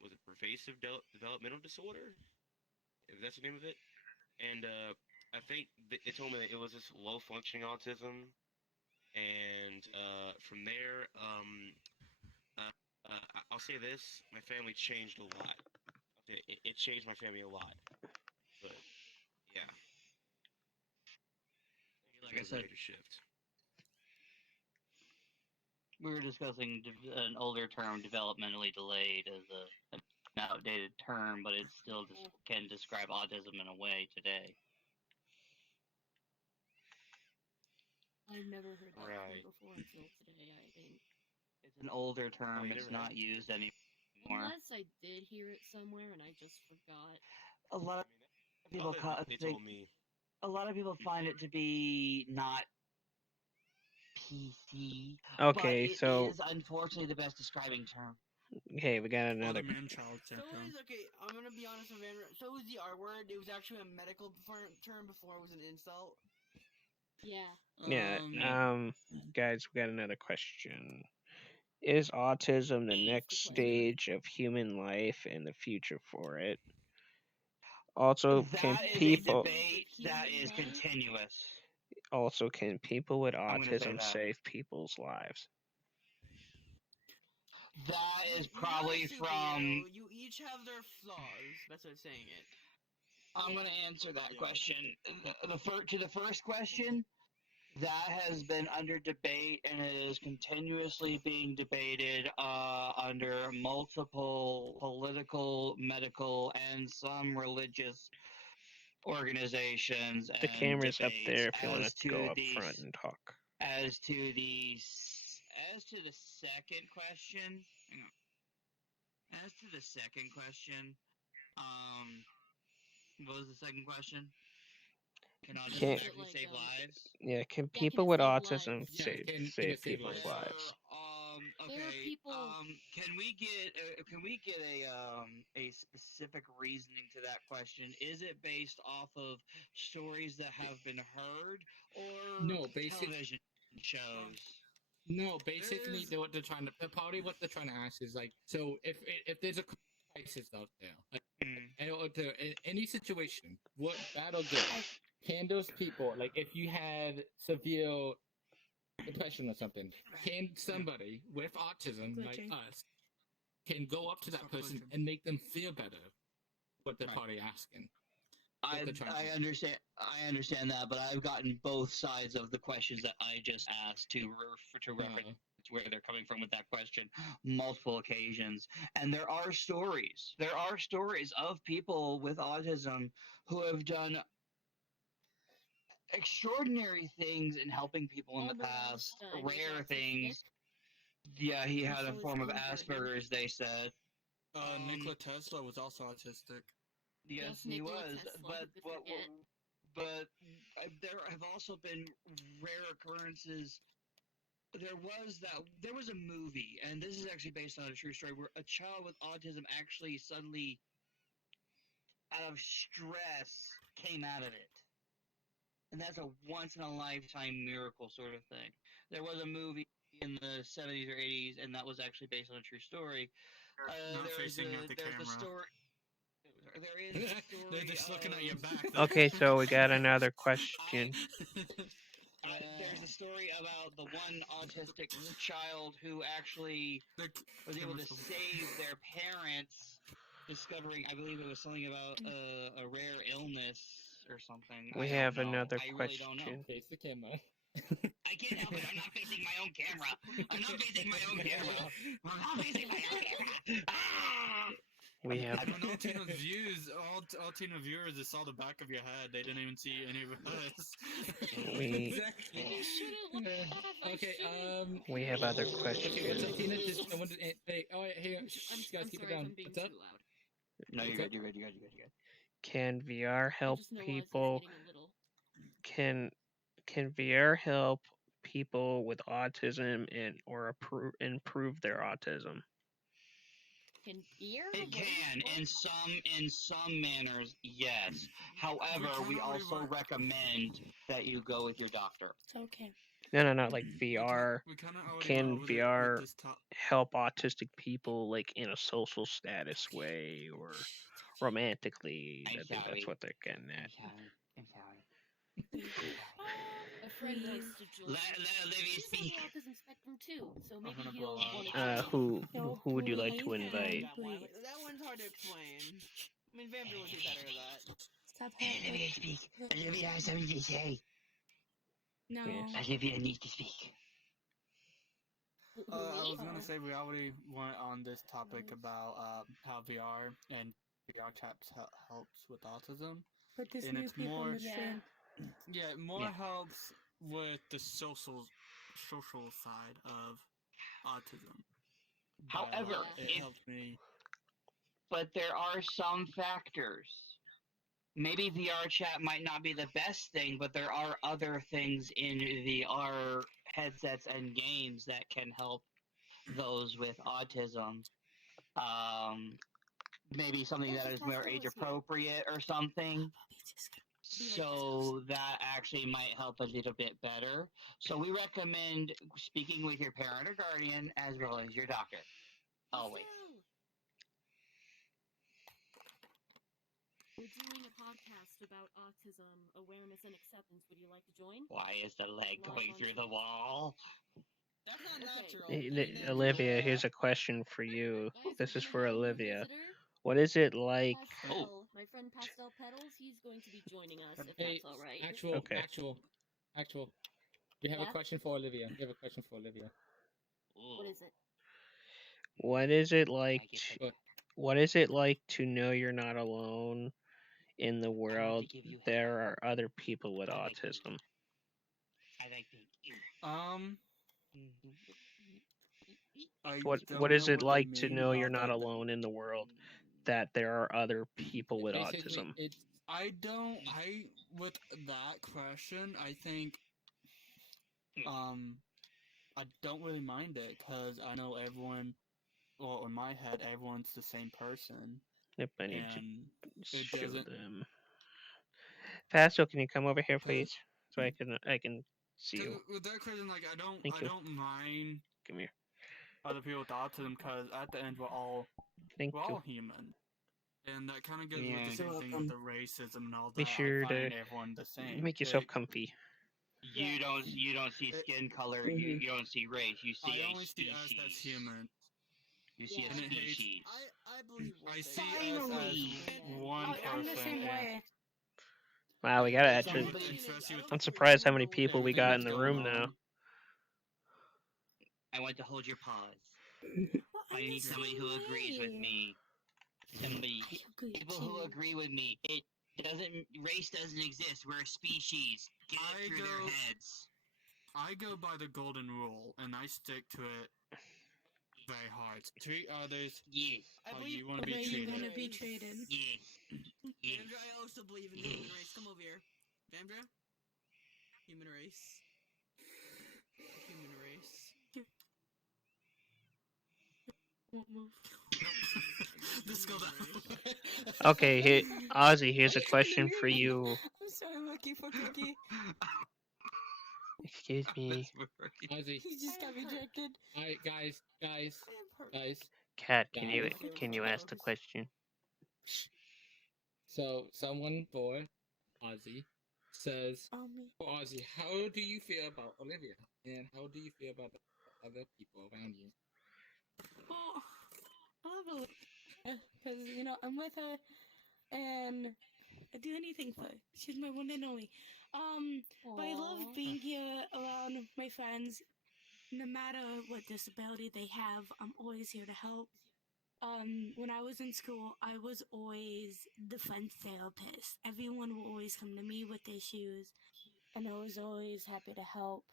was it pervasive developmental disorder? If that's the name of it. And I think they told me that it was just low functioning autism. And from there, I'll say this: my family changed a lot. It changed my family a lot. But yeah, Like it I was a said, major shift. we were discussing an older term, developmentally delayed, as an outdated term, but it still can describe autism in a way today. I've never heard that term Right. before until today, I think. It's an older Oh, term. you It's never not have? used anymore. Unless I did hear it somewhere and I just forgot. A lot I of mean, people they think told me. a lot of people find it to be not PC, but Okay, it so is unfortunately the best describing term. hey, we got another. Father man-child So syndrome. is okay. I'm gonna be honest with Andrew. So is the R word. It was actually a medical term before it was an insult. Yeah. Yeah. Guys, we got another question. Is autism the What's next the question? stage of human life and the future for it? Also, can That is a people debate that Human is life? continuous. can people with I'm gonna say autism that. save people's lives? That is You're not a probably from. superhero. You each have their flaws. That's what I'm saying it. I'm gonna answer that question. To the first question, that has been under debate and it is continuously being debated under multiple political, medical, and some religious organizations The and camera's up debates there if you want to go up front and talk. as to the second question. Hang on. As to the second question, what was the second question? Can autism Can actually save lives? yeah, can Yeah, can people it with save autism lives? Yeah, save can save it save people's lives? lives? Okay. There are people. Can we get a specific reasoning to that question? Is it based off of stories that have been heard or No, television shows? No, basically, There's- what they're trying to ask is like, so if there's a crisis out there, like any situation, what bad or good, can those people, like if you had severe depression or something, can somebody with autism like Glitching. us can go up to that Stop person glitching. and make them feel better? What they're probably asking. What they're trying to ask. I understand that, but I've gotten both sides of the questions that I just asked to reference where they're coming from with that question multiple occasions. And there are stories. There are stories of people with autism who have done extraordinary things in helping people in the Albert past, Einstein was rare autistic. things. Yeah, he had a So is form of Kobe Bryant. Asperger's, they said. Nikola Tesla was also autistic. Yes, he Nikola was. Tesla, But who could forget? there have also been rare occurrences. There was a movie, and this is actually based on a true story, where a child with autism actually suddenly, out of stress, came out of it. And that's a once in a lifetime miracle sort of thing. There was a movie in the 70s or 80s, and that was actually based on a true story. Not facing at the camera. There is the story. just looking at your back. Okay, so we got another question. There's a story about the one autistic child who actually was able to save their parents, discovering, I believe it was something about a rare illness or something. We I have don't know. another I really don't know. question. Face the camera. I can't help it. I'm not facing my own camera. I'm not facing my own camera. I'm not facing my own camera. Ah! We have. All Tina views, all Tina viewers just saw the back of your head. They didn't even see any of us. Exactly. Okay. We have other Okay, questions. what's up, Tina? Did someone? Hey, oh, hey, shh, guys, I'm keep it sorry if down. I'm being What's up? too loud. No, you're What's up? good. You're good. You're good. You're good. Can VR help I just know people? Ozzy's getting a little. Can VR help people with autism or improve their autism? Can beer? It can, in some manners, yes. However, we also recommend that you go with your doctor. It's okay. No, like VR. We kind of already Can went over VR this help autistic people like in a social status way or romantically? I think that's what they're getting at. I'm sorry. A friend wants to join. Let Olivia She's speak. on the autism spectrum too, so maybe gonna he'll blow up. want to join. Who would you like to invite? That one's hard to explain. I mean, Vampire would be better at that. Stop Olivia speak. Olivia has something to say. No. Yes. Olivia needs to speak. I was gonna say we already went on this topic about how VR and VRChat helps with autism. But this and new it's people more, on the stream. Yeah, it more helps with the social side of autism. However, it helped me. But there are some factors. Maybe VR chat might not be the best thing, but there are other things in VR headsets and games that can help those with autism. Maybe something that is more age appropriate or something. So that actually might help a little bit better. So we recommend speaking with your parent or guardian as well as your doctor. Always. We're doing a podcast about autism awareness and acceptance. Would you like to join? Why is the leg going through the wall? That's not natural. Olivia, here's a question for you. This is for Olivia. What is it like? Pastel, my friend Pastel Petals, he's going to be joining us if Hey, that's all right. actual. We have a question for Olivia. What is it? What is it like? What is it like to know you're not alone in the world? There are other people with autism. What is it like to know you're not alone in the world? That there are other people with autism. I with that question, I think I don't really mind it because I know everyone. Well, in my head, everyone's the same person. Yep, I need to show them. Fasto, can you come over here, please, so I can see you. With that question, like I don't mind. Come here. Other people with autism, because at the end we're all human, and that kind of goes with the same thing with the racism and all that. Be sure to everyone the same. Make yourself comfy. You don't see skin color. You don't see race. You see a species. See us as human. You see a species. I believe. I see us as one person. I'm the same way. Wow, we gotta actually. I'm surprised how many people we got in the room now. I want to hold your paws. I need somebody who agrees with me. People who agree with me. Race doesn't exist. We're a species. Get it through their heads. I go by the golden rule, and I stick to it very hard. Treat others how you want to be treated. Yes. Vandra, I also believe in the human race. Come over here. Vandra? Human race. Human race. This go Okay, Ozzy, here's a question for you. I'm sorry, I'm looking for Cookie. Excuse me. Ozzy. He just got rejected. Alright, guys. Kat, can you ask the question? So someone for Ozzy says, Me. for Ozzy, how do you feel about Olivia? And how do you feel about the other people around you? Oh, I love Olivia because I'm with her, and I'd do anything for her. She's my one and only. But I love being here around my friends. No matter what disability they have, I'm always here to help. When I was in school, I was always the friend therapist. Everyone will always come to me with issues, and I was always happy to help.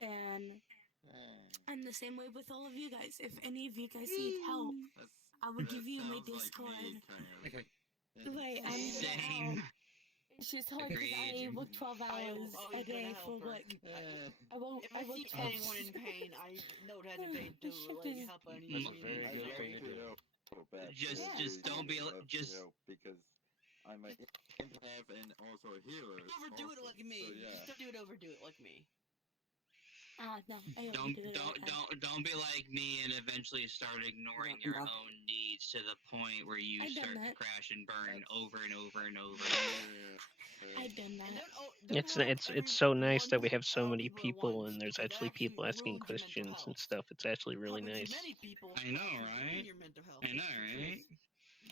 And I'm the same way with all of you guys. If any of you guys need help, I will give you my Discord. Okay. Right, I'm here to help. Same. It's just hard because I work 12 hours a day for work. I won't. If I I work see 12. anyone in pain, I don't hesitate to help anyone. That's a very good thing to do. Just don't be just. Because I'm an empath and also a healer. Overdo it also, like me. So, yeah. Just don't overdo it like me. No, I Don't overdo it all the time. don't be like me and eventually start ignoring your own needs to the point where you I've done start to that. crash and burn over and over and over. I've done that. It's so nice that we have so many people and there's actually people asking questions and stuff. It's actually really nice. Many people. I know, right? Your mental health. I know, right?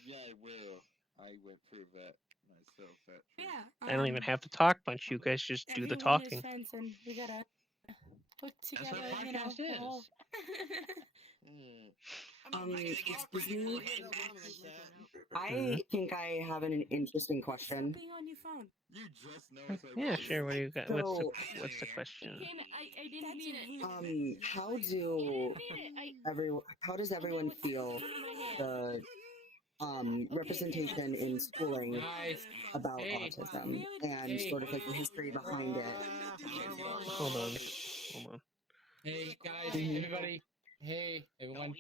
Yeah, I will. I went through that myself, actually. Yeah. I don't even have to talk much. You guys just do the Everyone talking. is friends, and we gotta work together. That's what podcast is. Excuse me. I think I have an interesting question. Being on your phone. You just know. Yeah, sure. What do you got? So, what's the question? I didn't mean it. how does everyone feel the representation in schooling about autism and sort of like the history behind it? Hold on. Hey guys, everybody. Hey everyone.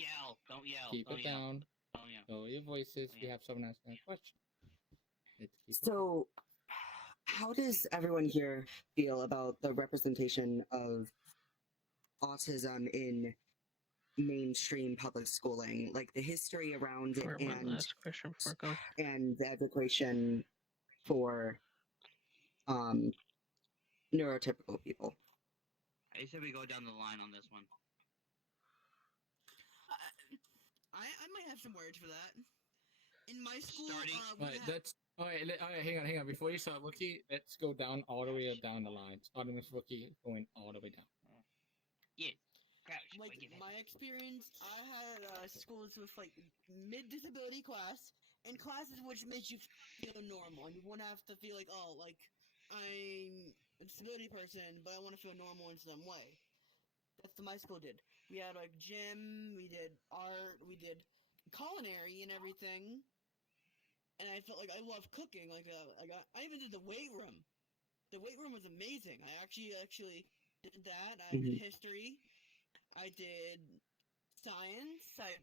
Don't yell. Keep don't it yell. down. Don't yell. Lower your voices. We have someone asking a question. So, how does everyone here feel about the representation of autism in mainstream public schooling, like the history around it and the education for neurotypical people? I said we go down the line on this one. I might have some words for that. In my school, all right, hang on. Before you start, Wookie, let's go down all the way down the line. Starting with Wookie, going all the way down. Yeah. Like my experience, I had schools with like mid-disability class and classes which makes you feel normal, and you won't have to feel like, oh, like I'm a disability person, but I want to feel normal in some way. That's what my school did. We had like gym, we did art, we did culinary and everything, and I felt like I loved cooking. Like I even did the weight room. The weight room was amazing. I actually did that. I did history. I did science. I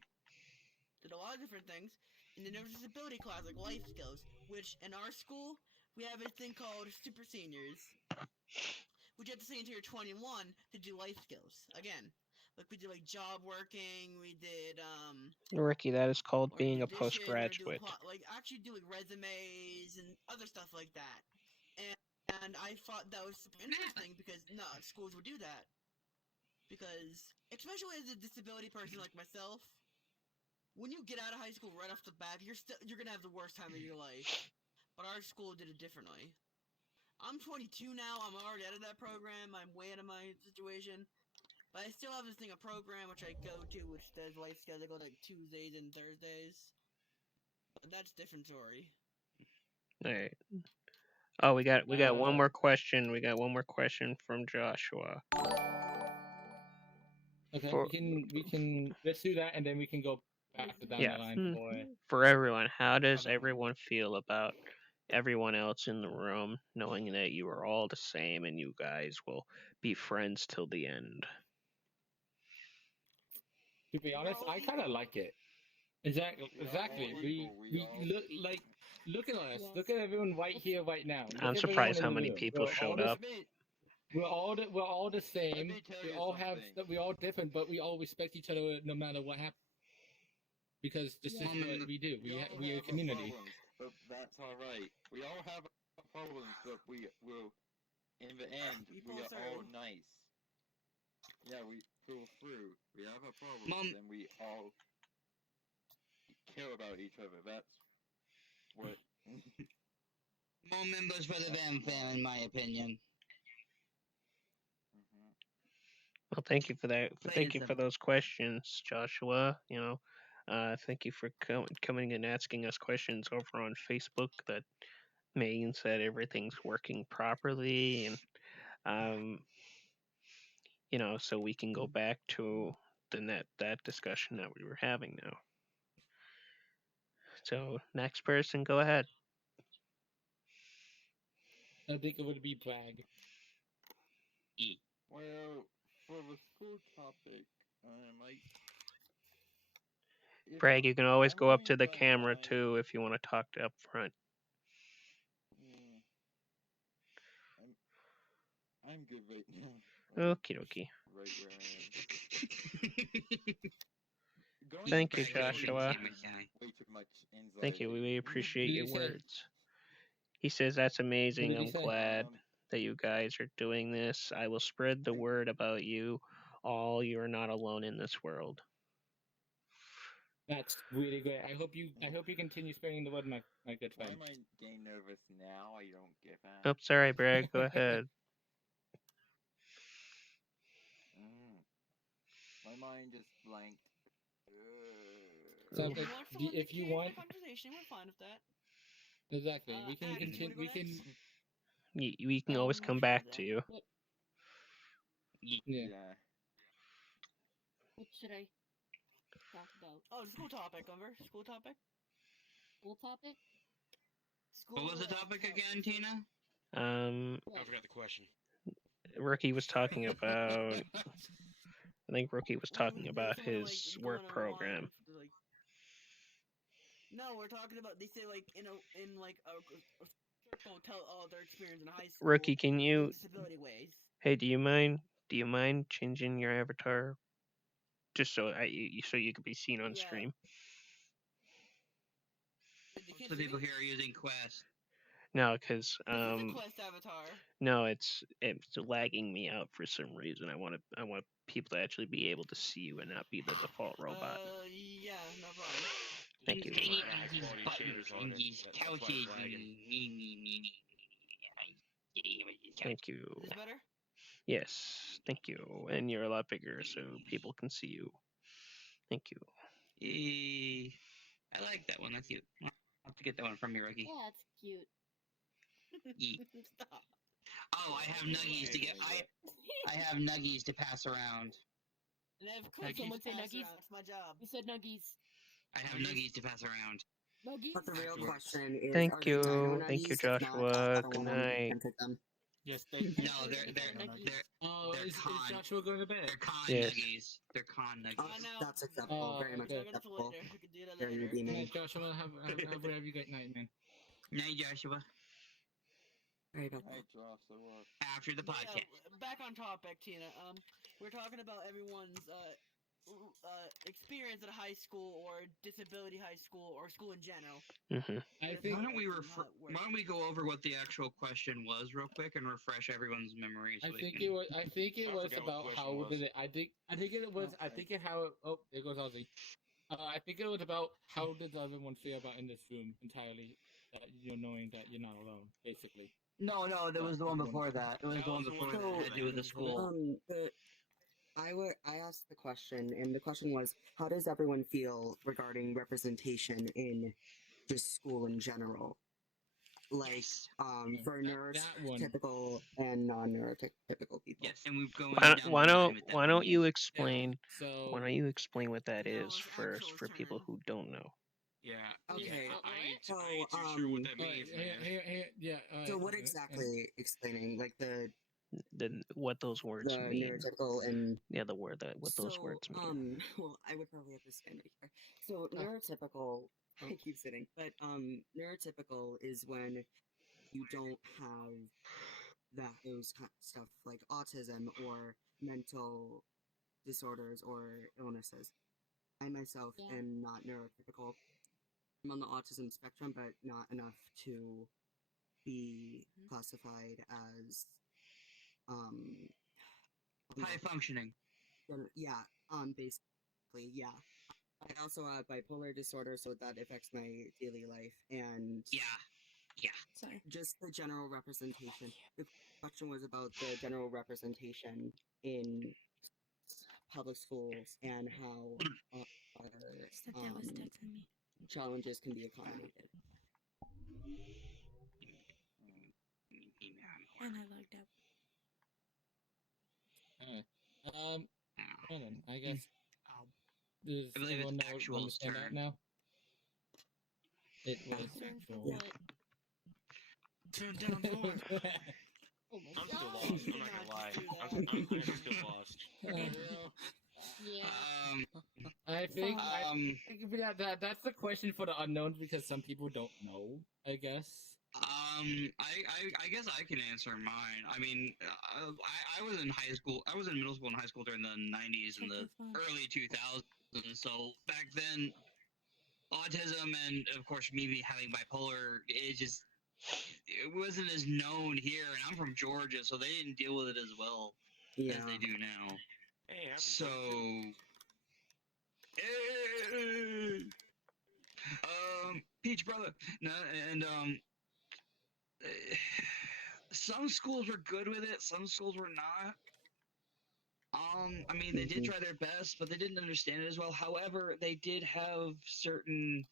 did a lot of different things. And then there was a disability class, like life skills, which in our school, we have a thing called super seniors, which you have to stay until you're 21 to do life skills. Again, like we did like job working, we did Ricky, that is called being a dishes, postgraduate. like actually do like resumes and other stuff like that. And I thought that was super interesting because not schools would do that. Because, especially as a disability person like myself, when you get out of high school right off the bat, you're gonna have the worst time of your life. But our school did it differently. I'm 22 now. I'm already out of that program. I'm way out of my situation. But I still have this thing, a program which I go to, which does life skills. I go like Tuesdays and Thursdays. But that's a different story. All right. Oh, we got one more question. We got one more question from Joshua. Okay, we can let's do that, and then we can go back to down the line for everyone. How does everyone feel about everyone else in the room, knowing that you are all the same and you guys will be friends till the end? To be honest, I kind of like it. Exactly. We look at us. Look at everyone right here, right now. I'm surprised how many people showed up. We're all the same. We all different, but we all respect each other no matter what happens. because this is Yeah. what we do. We all We are a have our community. problems, but that's all right. We all have our problems, but we will, in the end, We we pull are all through. nice. Yeah, we pull through. We have our problems, Mom- and we all care about each other. That's what. More members for the Vam Fam, in my opinion. Mhm. Well, thank you for that. Plain Thank and you for simple. those questions, Joshua. Thank you for coming and asking us questions over on Facebook. That means that everything's working properly, and so we can go back to that discussion that we were having now. So next person, go ahead. I think it would be Bragg. Well, for the school topic, I might. If Bragg, you can always I'm go up to going the by camera my. too if you want to talk up front. Hmm, I'm good right now. Okie dokie. Right where I am. Going Thank you, into school Joshua. is way too much anxiety. Thank you. We appreciate What your did he say? words. He says that's amazing. What did he I'm say? glad that you guys are doing this. I will spread the word about you all. You are not alone in this world. That's really great. I hope you continue spreading the word, my good Why friend. am I getting nervous now? I don't get that. Oh, sorry, Bragg. Go ahead. My mind just blanked. So Oof. if you want, the conversation, we're fine with that. exactly, we can Axe, you continue. wanna go We can. next? We can always I'm come sure back of to that. you. Yeah. What should I talk about? Oh, school topic, Umber. School topic. School topic? School. What was the and topic how- again, Tina? I forgot the question. Rookie was talking about. I think Rookie was talking about someone, his go work on a program. No, we're talking about. They say in a circle, tell all their experience in high school. Rookie, can in you? disability ways. Hey, do you mind? Do you mind changing your avatar, just so so you could be seen on stream? So people here are using Quest. No, because This is a Quest avatar. no, it's lagging me out for some reason. I want people to actually be able to see you and not be the default robot. Yeah, no problem. Thank you. Thank you. Is this better? Yes, thank you. And you're a lot bigger, so people can see you. Thank you. I like that one. That's cute. I'll have to get that one from you, Ricky. Yeah, it's cute. Stop. Oh, I have nuggies to get. I have nuggies to pass around. And I have Did someone say pass nuggies? around. That's my job. You said nuggies. I have nuggies to pass around. Nuggies? But the real question is, Thank are they dino you. nuggies? Thank you, If not, Joshua. I don't Good want them. You night. can take them. Yes, No, they're is con. Joshua going to bed? They're con Yes. nuggies. They're con nuggies. That's acceptable. Very much okay. acceptable. We can do that Very later. redeeming. Joshua, have a very good night, man. Night, Joshua. Very good. Hi, Joshua. After the podcast. Back on topic, Tina. We're talking about everyone's experience at high school or disability high school or school in general. I think why don't we go over what the actual question was real quick and refresh everyone's memory? So I think it was about how did it. I think it was. I think it how. Oh, there goes Ozzy. I think it was about how did everyone feel about in this room entirely. That knowing that you're not alone, basically. No, there was the one before that. It was the one before that had to do with the school. I asked the question, and the question was, how does everyone feel regarding representation in just school in general? Like, for neurotypical and non-neurotypical people. Yes, and we're going Why don't you explain? Why don't you explain what that is first for people who don't know? Yeah. Okay. I ain't So, too sure what that means, man. So what exactly explaining? Like what those words mean? Neurotypical and the word what those words mean. Well, I would probably have to stand right here. So neurotypical. I keep sitting, but neurotypical is when you don't have those kind of stuff like autism or mental disorders or illnesses. I myself am not neurotypical. I'm on the autism spectrum, but not enough to be classified as high functioning. Yeah, basically, yeah. I also have bipolar disorder, so that affects my daily life, and Sorry. just the general representation. The question was about the general representation in public schools and how Stepdad was texting me. challenges can be accommodated. And I logged out. Well then, I guess. Does I believe everyone it's know Actual's understand that turn. now? It was Turn for Actual. what? Turn down void. Oh my I'm still god. lost. I'm not gonna lie. I'm still lost. Yeah. I think Fine. that's the question for the unknowns because some people don't know. I guess. I guess I can answer mine. I mean, I was in high school. I was in middle school and high school during the '90s and the early 2000s. So back then, autism and of course me having bipolar, it wasn't as known here. And I'm from Georgia, so they didn't deal with it as well as they do now. Hey, I'm So, Peach brother, no, and some schools were good with it, some schools were not. I mean, they did try their best, but they didn't understand it as well. However, they did have certain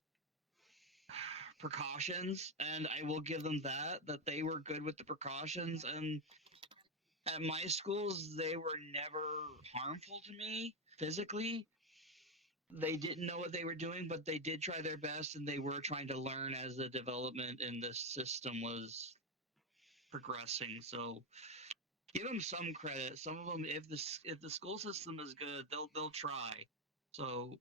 precautions, and I will give them that they were good with the precautions. And at my schools, they were never harmful to me physically. They didn't know what they were doing, but they did try their best, and they were trying to learn as the development in the system was progressing. So give them some credit. Some of them, if the school system is good, they'll try. So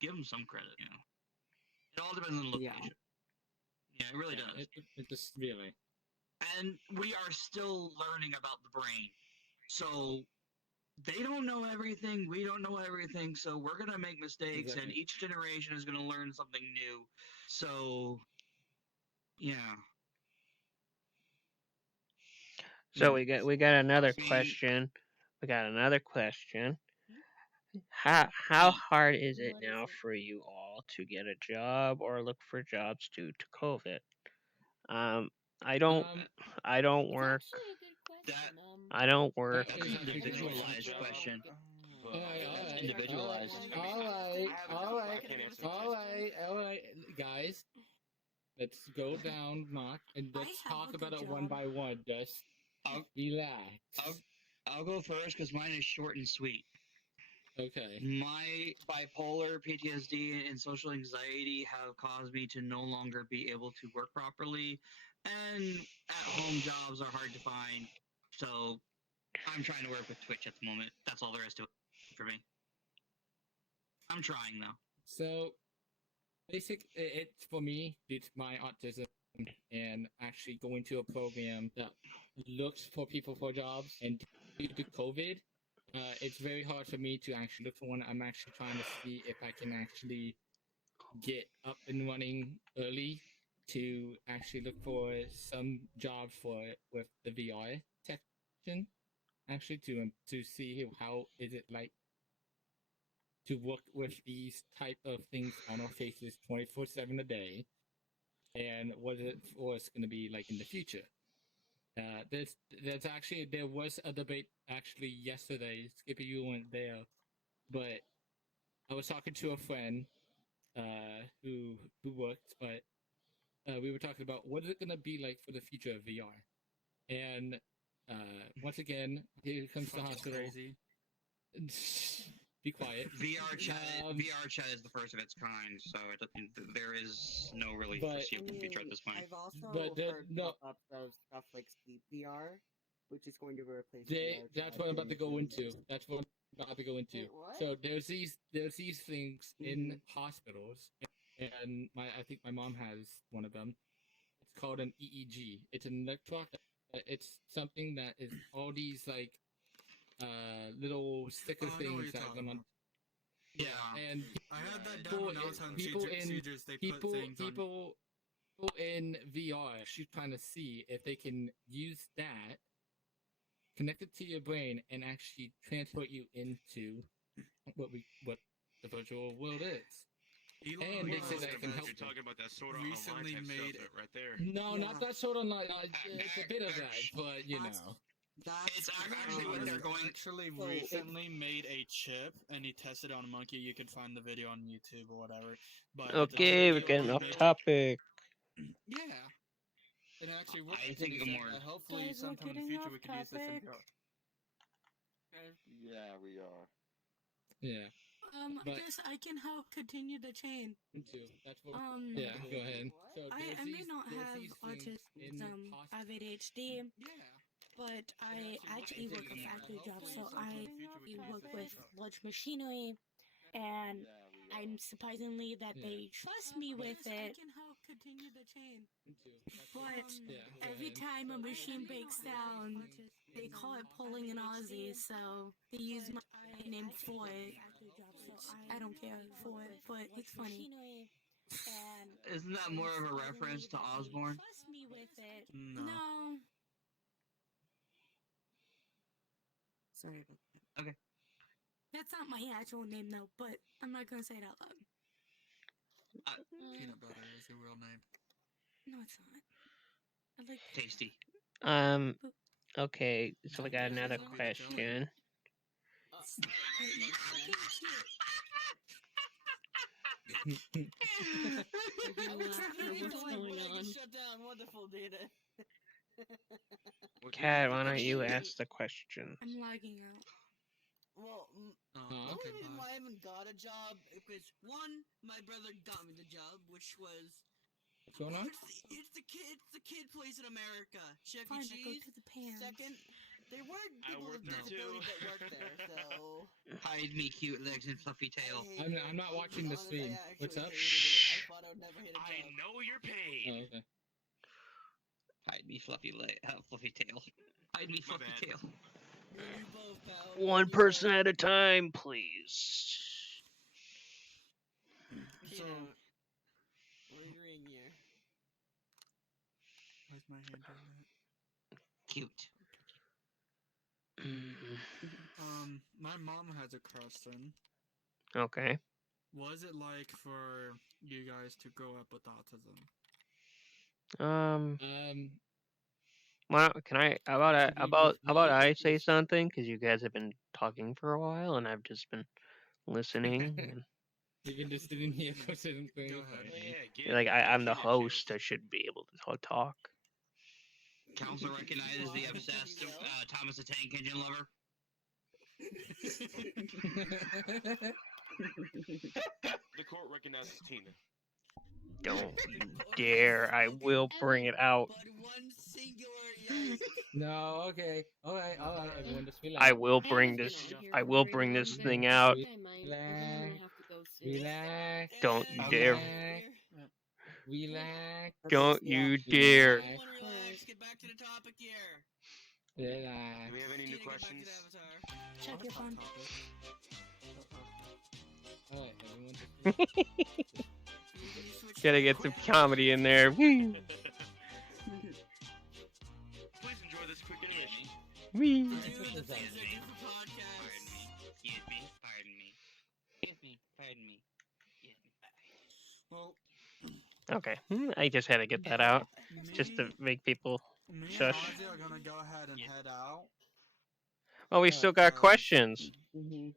give them some credit. It all depends on the location. Yeah, it really does. It just really. And we are still learning about the brain. So they don't know everything. We don't know everything. So we're going to make mistakes, and each generation is going to learn something new. So, yeah. So we got another question. We got another question. How hard is it now for you all to get a job or look for jobs due to COVID? I don't work. Actually, a good question. I don't work. That's an individualized question. That's individualized. All right, guys. Let's go down, Mark, and let's talk about it one by one. Just relax. I'll go first because mine is short and sweet. Okay. My bipolar, PTSD, and social anxiety have caused me to no longer be able to work properly, and at-home jobs are hard to find. So I'm trying to work with Twitch at the moment. That's all there is to it for me. I'm trying though. So, it's for me. It's my autism and actually going to a program that looks for people for jobs. And due to COVID, it's very hard for me to actually look for one. I'm actually trying to see if I can actually get up and running early to actually look for some jobs for it with the VR section. Actually, to see how is it like to work with these type of things on our faces 24/7 a day, and what it was going to be like in the future. There was a debate actually yesterday. Skippy, you weren't there, but I was talking to a friend who worked, but we were talking about what is it going to be like for the future of VR. And once again, here comes the hospital. Crazy. Be quiet. VRChat is the first of its kind, so there is no really foreseeable future at this point. I've also heard pop-ups of stuff like sleep VR, which is going to replace VR. That's what I'm about to go into. Wait, what? So there's these things in hospitals, and I think my mom has one of them. It's called an EEG. It's an electronic. It's something that is all these like little sticker things that are gonna. and I had that down people, when I was on people in Caesars. They put people things on. people in VR should trying to see if they can use that, connect it to your brain, and actually transport you into what the virtual world is. And they say that it can help. You're talking about that sort of recently online type made stuff right there. No, not that sort of online. It's a bit of that, but you know. It's actually what they're going. Actually, recently made a chip, and he tested on a monkey. You can find the video on YouTube or whatever. But okay, we're getting off topic. Yeah. It actually works. I think and more. Hopefully, Guys, we're sometime in the getting future, off we could use this in topic. VR. Yeah, we are. Yeah. I guess I can help continue the chain. That's what. Yeah, go ahead. So I may not have autism, I have ADHD, but I actually work a factory job, so I work with large machinery, and I'm surprisingly that they trust me with it. I can help continue the chain. But every time a machine breaks down, they call it pulling an Aussie, so they use my name for it. I don't care for it, but it's funny. Isn't that more of a reference to Osborne? Trust me with it. No. Sorry about that. Okay. That's not my actual name though, but I'm not gonna say it out loud. Peanut butter is your real name. No, it's not. I like Tasty. Okay, so we got another question. Shut down. Wonderful data. Kat, why don't you ask the question? I'm lagging out. Well, the okay, only reason bye. why I haven't got a job is one, my brother got me the job, which was. What's going on? It's the kid place in America. Chuck Fine, E. I go Cheese. to the pans. Second, there were people with disabilities that worked there, so. Hide me, cute legs and fluffy tail. I'm not watching the stream. What's up? I thought I would never hit a job. I know your pain. Oh, okay. Hide me, fluffy tail. Hide me, fluffy tail. You both, pal. One person at a time, please. So, what are you doing here? Why's my hand doing that? Cute. My mom has a question. Okay. What is it like for you guys to grow up with autism? Well, can I about I say something, because you guys have been talking for a while and I've just been listening. And, You've been just sitting here for certain things. Go ahead. like I'm the host, I should be able to talk. Council recognizes the obsessed Thomas the Tank Engine lover. The court recognizes Tina. Don't you dare! I will bring it out. But one singular yes. No, okay. Alright, everyone just relax. I will bring this. I will bring this thing out. Relax. Don't you dare! Relax. Don't you dare! Relax. Get back to the topic here. Relax. Do we have any new questions? Check your phone. Alright, everyone just Gotta get some comedy in there. Woo! Please enjoy this quick intermission. Wee! Do the things I do for podcasts. Pardon me. Well, Okay, I just had to get that out, just to make people shush. Me and Ozzy are gonna go ahead and head out. Oh, we still got questions. It's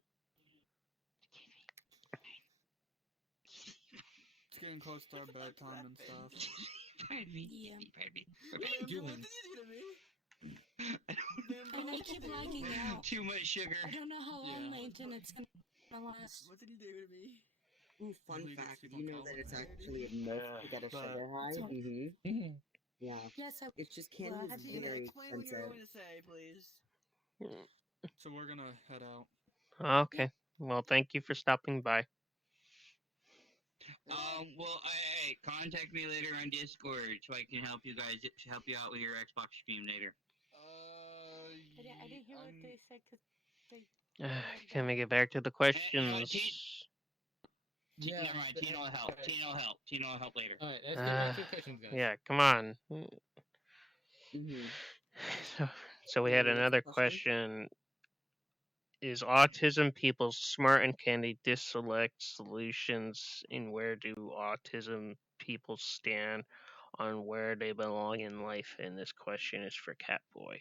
getting close to our bedtime and stuff. Pardon me. Yeah. What are you doing? And I keep lagging out. Too much sugar. I don't know how long my internet's gonna last. What did you do to me? Ooh, fun fact, did you know that it's actually a myth to get a sugar high? Yeah. Yes, It's just candy is very Explain what you're expensive. going to say, please. So we're gonna head out. Okay, well, thank you for stopping by. Well, hey, contact me later on Discord so I can help you out with your Xbox stream later. I didn't hear what they said because they. Can we get back to the questions? Yeah, never mind. Tino will help. Tino will help. Tino will help later. All right, let's get back to the questions, guys. Yeah, come on. Mm-hmm. So we had another question. Is autism people smart and can they select solutions? And where do autism people stand on where they belong in life? And this question is for Catboy.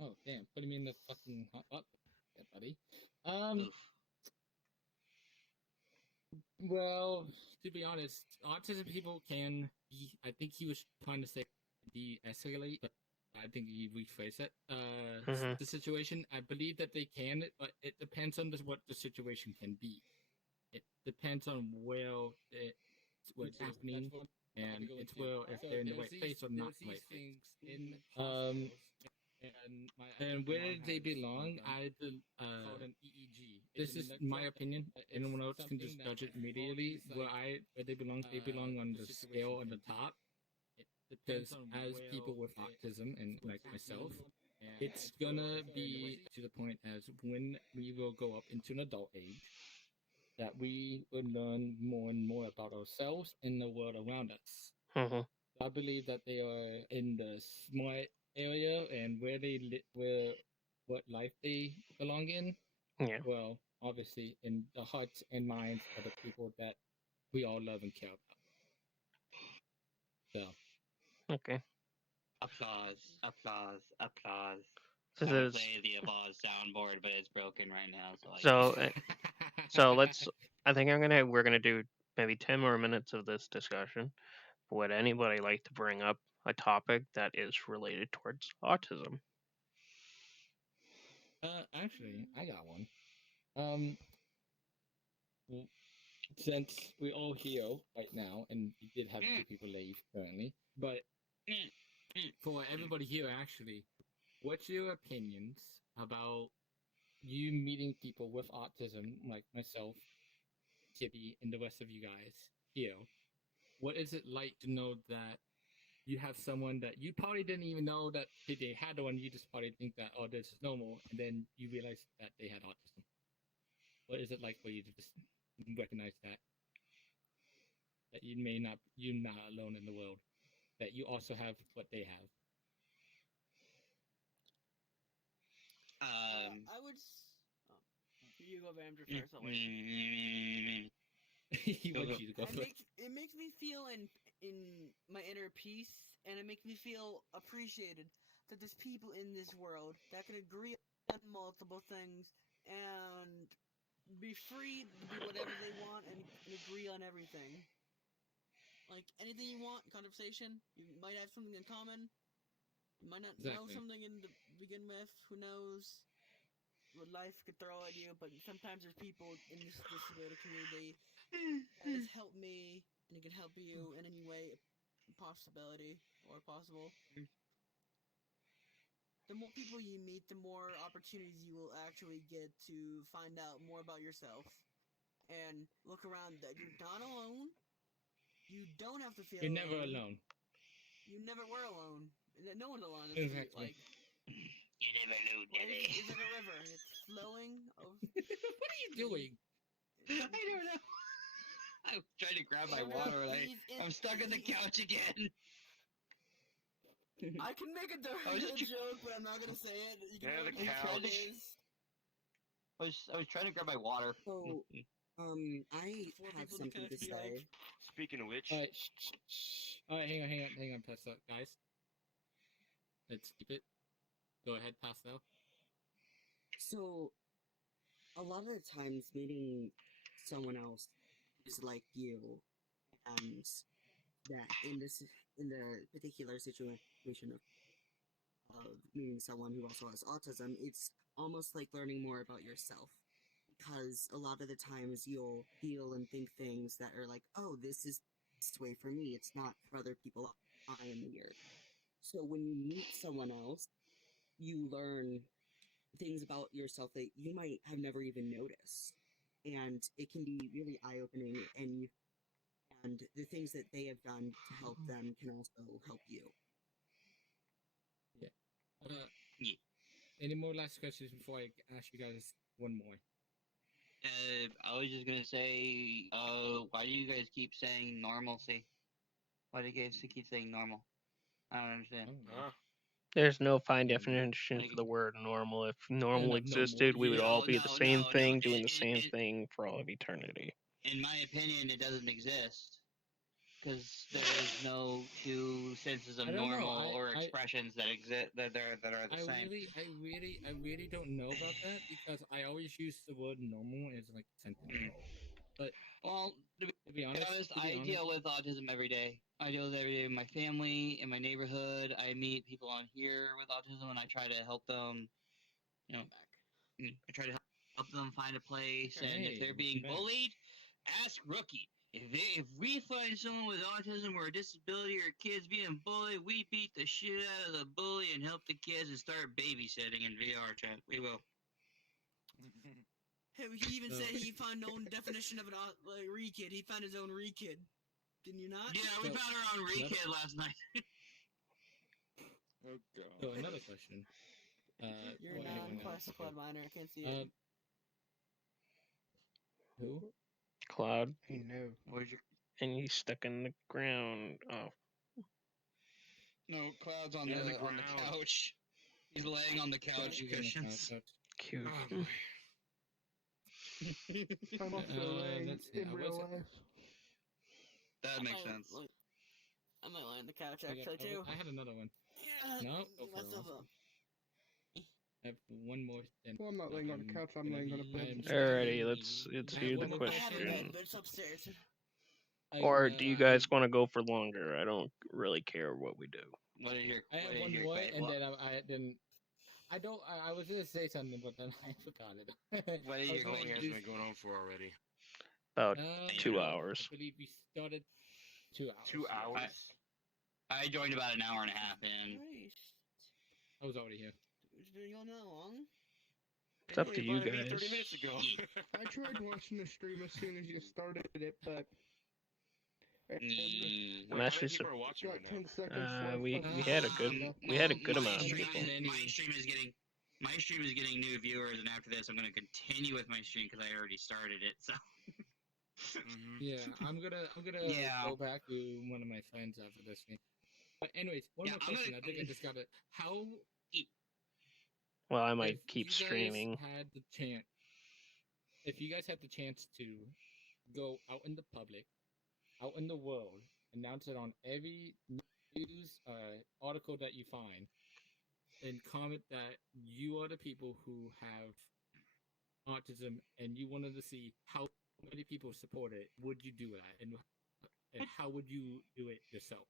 Oh damn! Putting me in the fucking hot spot, yeah, buddy. Oof. Well, to be honest, autism people can be. I think he was trying to say de-escalate, but I think he rephrased it. The situation. I believe that they can, but it depends on what the situation can be. It depends on what's happening, and it's if they're in the right place or not the right place. And where they belong, this is my opinion. Anyone else can just judge it immediately. Where they belong on the scale on the top. Because as people with autism and like myself, it's gonna be to the point as when we will go up into an adult age, that we will learn more and more about ourselves and the world around us. I believe that they are in the smart area and where what life they belong in. Yeah. Well, obviously, in the hearts and minds of the people that we all love and care about. So. Okay. Applause. Applause. Applause. This I would is play the applause soundboard, but it's broken right now, so I so. can't. So let's. I think we're gonna do maybe 10 more minutes of this discussion. Would anybody like to bring up a topic that is related towards autism? Actually, I got one. Since we're all here right now, and we did have 2 people leave currently, but for everybody here, actually, what's your opinions about you meeting people with autism, like myself, Kippy, and the rest of you guys here? What is it like to know that you have someone that you probably didn't even know that they had one? You just probably think that, oh, this is normal, and then you realize that they had autism. What is it like for you to just recognize that you're not alone in the world, that you also have what they have? I would. You go, Andrew, first. I'll wait. He wants you to go first. It makes me feel in my inner peace, and it makes me feel appreciated that there's people in this world that can agree on multiple things and be free to be whatever they want and agree on everything. Like anything you want, conversation. You might have something in common. You might not know something to begin with. Who knows what life could throw at you? But sometimes there's people in this disability community that has helped me, and it can help you in any way possibility or possible. The more people you meet, the more opportunities you will actually get to find out more about yourself and look around that you're not alone. You don't have to feel You're alone. never alone. You never were alone. No one's alone. Exactly. Like, you never knew, life is like a river. It's flowing. What are you doing? I don't know. I was trying to grab my water and I'm stuck on the couch again. I can make a joke, but I'm not gonna say it. You can the guess what couch. it is. I was trying to grab my water. So, I have something to say. Speaking of which, Alright, Alright, hang on, Pastel. Guys, let's keep it. Go ahead, Pastel. So, a lot of the times meeting someone else is like you, and that in the particular situation of meeting someone who also has autism, it's almost like learning more about yourself. Because a lot of the times you'll feel and think things that are like, oh, this is this way for me. It's not for other people. I am weird. So when you meet someone else, you learn things about yourself that you might have never even noticed. And it can be really eye-opening, and the things that they have done to help them can also help you. Yeah. Any more last questions before I ask you guys one more? I was just gonna say, why do you guys keep saying normalcy? Why do you guys keep saying normal? I don't understand. There's no fine definition for the word normal. If normal existed, we would all be the same thing, doing the same thing for all of eternity. In my opinion, it doesn't exist. Because there is no two senses of normal or expressions that exist that are the same. I really don't know about that because I always use the word normal as like a sentence. But to be honest, I deal with autism every day. I deal with it every day in my family, in my neighborhood. I meet people on here with autism, and I try to help them. You know, I try to help them find a place, and if they're being bullied, ask Rookie. If we find someone with autism or a disability or kids being bullied, we beat the shit out of the bully and help the kids and start babysitting in VRChat. We will. He even said he found no definition of an re-kid. He found his own re-kid. Didn't you not? Yeah, we found our own re-kid last night. Oh god. So another question. You're non-quest Cloud Miner. I can't see it. Who? Cloud. No. Where's your? And he's stuck in the ground. Oh. No, Cloud's on the couch. He's laying on the couch cushions. Cute. I'm also laying in real life. That makes sense. I might lie on the couch actually too. I had another one. Yeah. No. Myself up. I have one more. Well, I'm not laying on a couch. I'm laying on a bed. Alrighty, let's hear the question. I have a bed, but it's upstairs. Or do you guys want to go for longer? I don't really care what we do. What is your? I have one more, and then I didn't. I don't. I was gonna say something, but then I forgot it. What is your? How long has been going on for already? About 2 hours. I believe we started 2 hours. 2 hours. I joined about an hour and a half in. I was already here. It's been going that long. It's up to you guys. 30 minutes ago. I tried watching the stream as soon as you started it, but I'm actually watching right 10 seconds left. we had a good amount of people. My stream is getting new viewers, and after this, I'm going to continue with my stream because I already started it. So. Yeah, I'm gonna go back to one of my friends after this thing. But anyways, one more question. I think I just got it. How? Well, I might keep streaming. If you guys had the chance to go out in the public, out in the world, announce it on every news article that you find, and comment that you are the people who have autism and you wanted to see how many people support it, would you do that? And how would you do it yourself?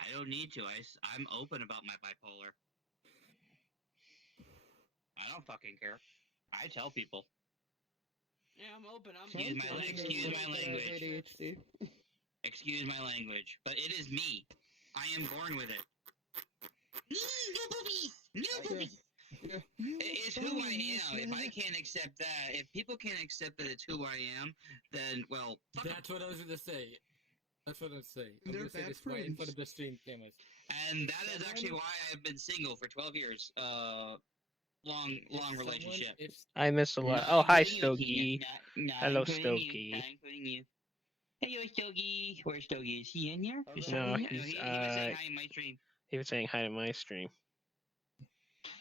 I don't need to. I'm open about my bipolar. I don't fucking care. I tell people. Yeah, I'm open. Excuse my language. Excuse my language. But it is me. I am born with it. No poopy! It's who I am. If I can't accept that, if people can't accept that it's who I am, then, well, that's what I was going to say. That's what I'm saying. I'm going to say this right in front of the stream cameras. And that is actually why I've been single for 12 years. Long relationship. I missed a lot. Oh, hi, Stogie. Hello, Stogie. I'm putting you. Hello, Stogie. Where's Stogie? Is he in here? No, he was saying hi in my stream. He was saying hi to my stream.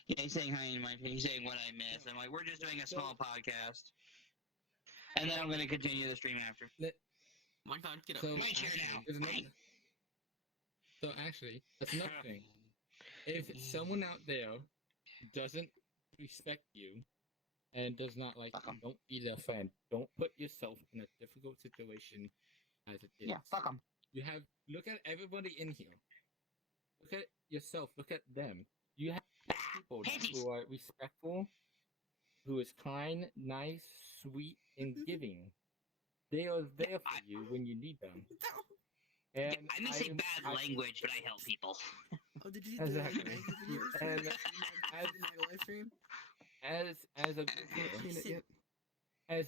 Yeah, he's saying hi in my stream. He's saying what I missed. I'm like, we're just doing a small podcast. And then I'm going to continue the stream after. My God, get up. So, my chair now. So actually, that's another thing. If someone out there doesn't respect you and does not like you, don't be their friend. Don't put yourself in a difficult situation as it is. Yeah, fuck them. Look at everybody in here. Look at yourself. Look at them. You have people who are respectful, who is kind, nice, sweet, and giving. They are there for you when you need them. And I may say bad language, but I help people. Oh, did you exactly. And live stream? As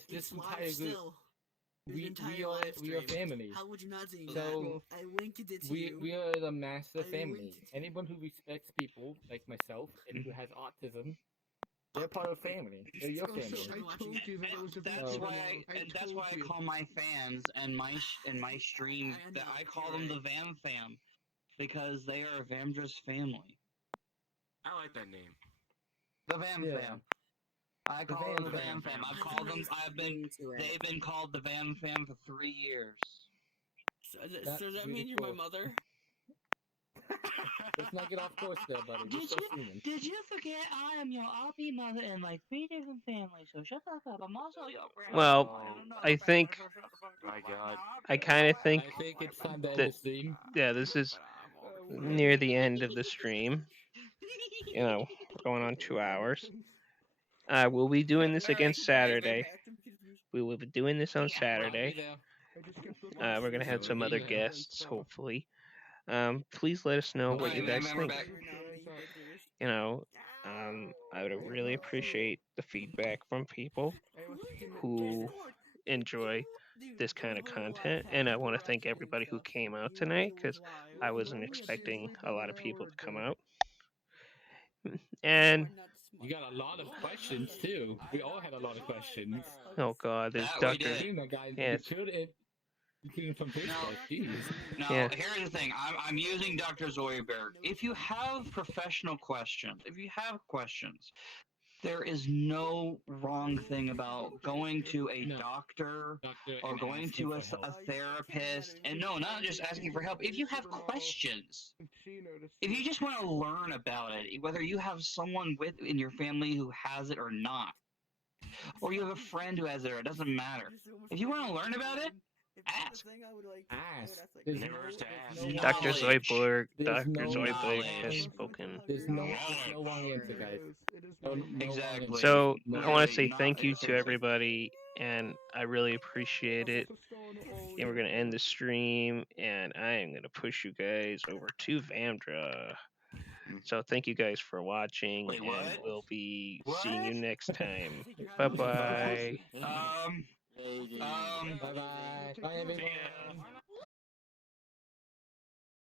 this entire group, we are family. How would you not see so I linked it to you. We are the master family. Anyone who respects people like myself and who has autism They're part of family. They're your Also, family. I told you that it was a That's VTuber why mom. that's why I told you. call my fans and my stream that I call them the Vam Fam because they are Vamdra's family. I like that name. The Vam Yeah. Fam. I call them the Vam Fam. I've called them. They've been called the Vam Fam for 3 years. So does that mean you're my mother? Let's not get off course there, buddy. Did you forget I am your RP mother in like 3 different families? So shut the fuck up. I'm also your grandma. Well, I think My God. I kind of think I think it's time to end that the stream. yeah, this is near the end of the stream. You know, we're going on 2 hours. We'll be doing this again Saturday. We will be doing this on Saturday. We're gonna have some other guests, hopefully. Please let us know what you guys think. You know, I would really appreciate the feedback from people who enjoy this kind of content, and I want to thank everybody who came out tonight because I wasn't expecting a lot of people to come out. And you got a lot of questions too. We all had a lot of questions. Oh God, there's That Doctor. we did. Yes. Including from Facebook. Jeez. Now, Yeah. here's the thing. I'm using Dr. Zoidberg. If you have professional questions, there is no wrong thing about going to a doctor or going to a therapist. And no, not just asking for help. If you have questions, if you just want to learn about it, whether you have someone in your family who has it or not, or you have a friend who has it, or it doesn't matter. If you want to learn about it, ask. Dr. Zoidberg has spoken. There's no wrong answer, guys. Exactly. So I want to say thank you to everybody, and I really appreciate it. And we're gonna end the stream, and I am gonna push you guys over to Vamdra. So thank you guys for watching, and we'll be seeing you next time. Bye bye. Bye bye. Bye everyone.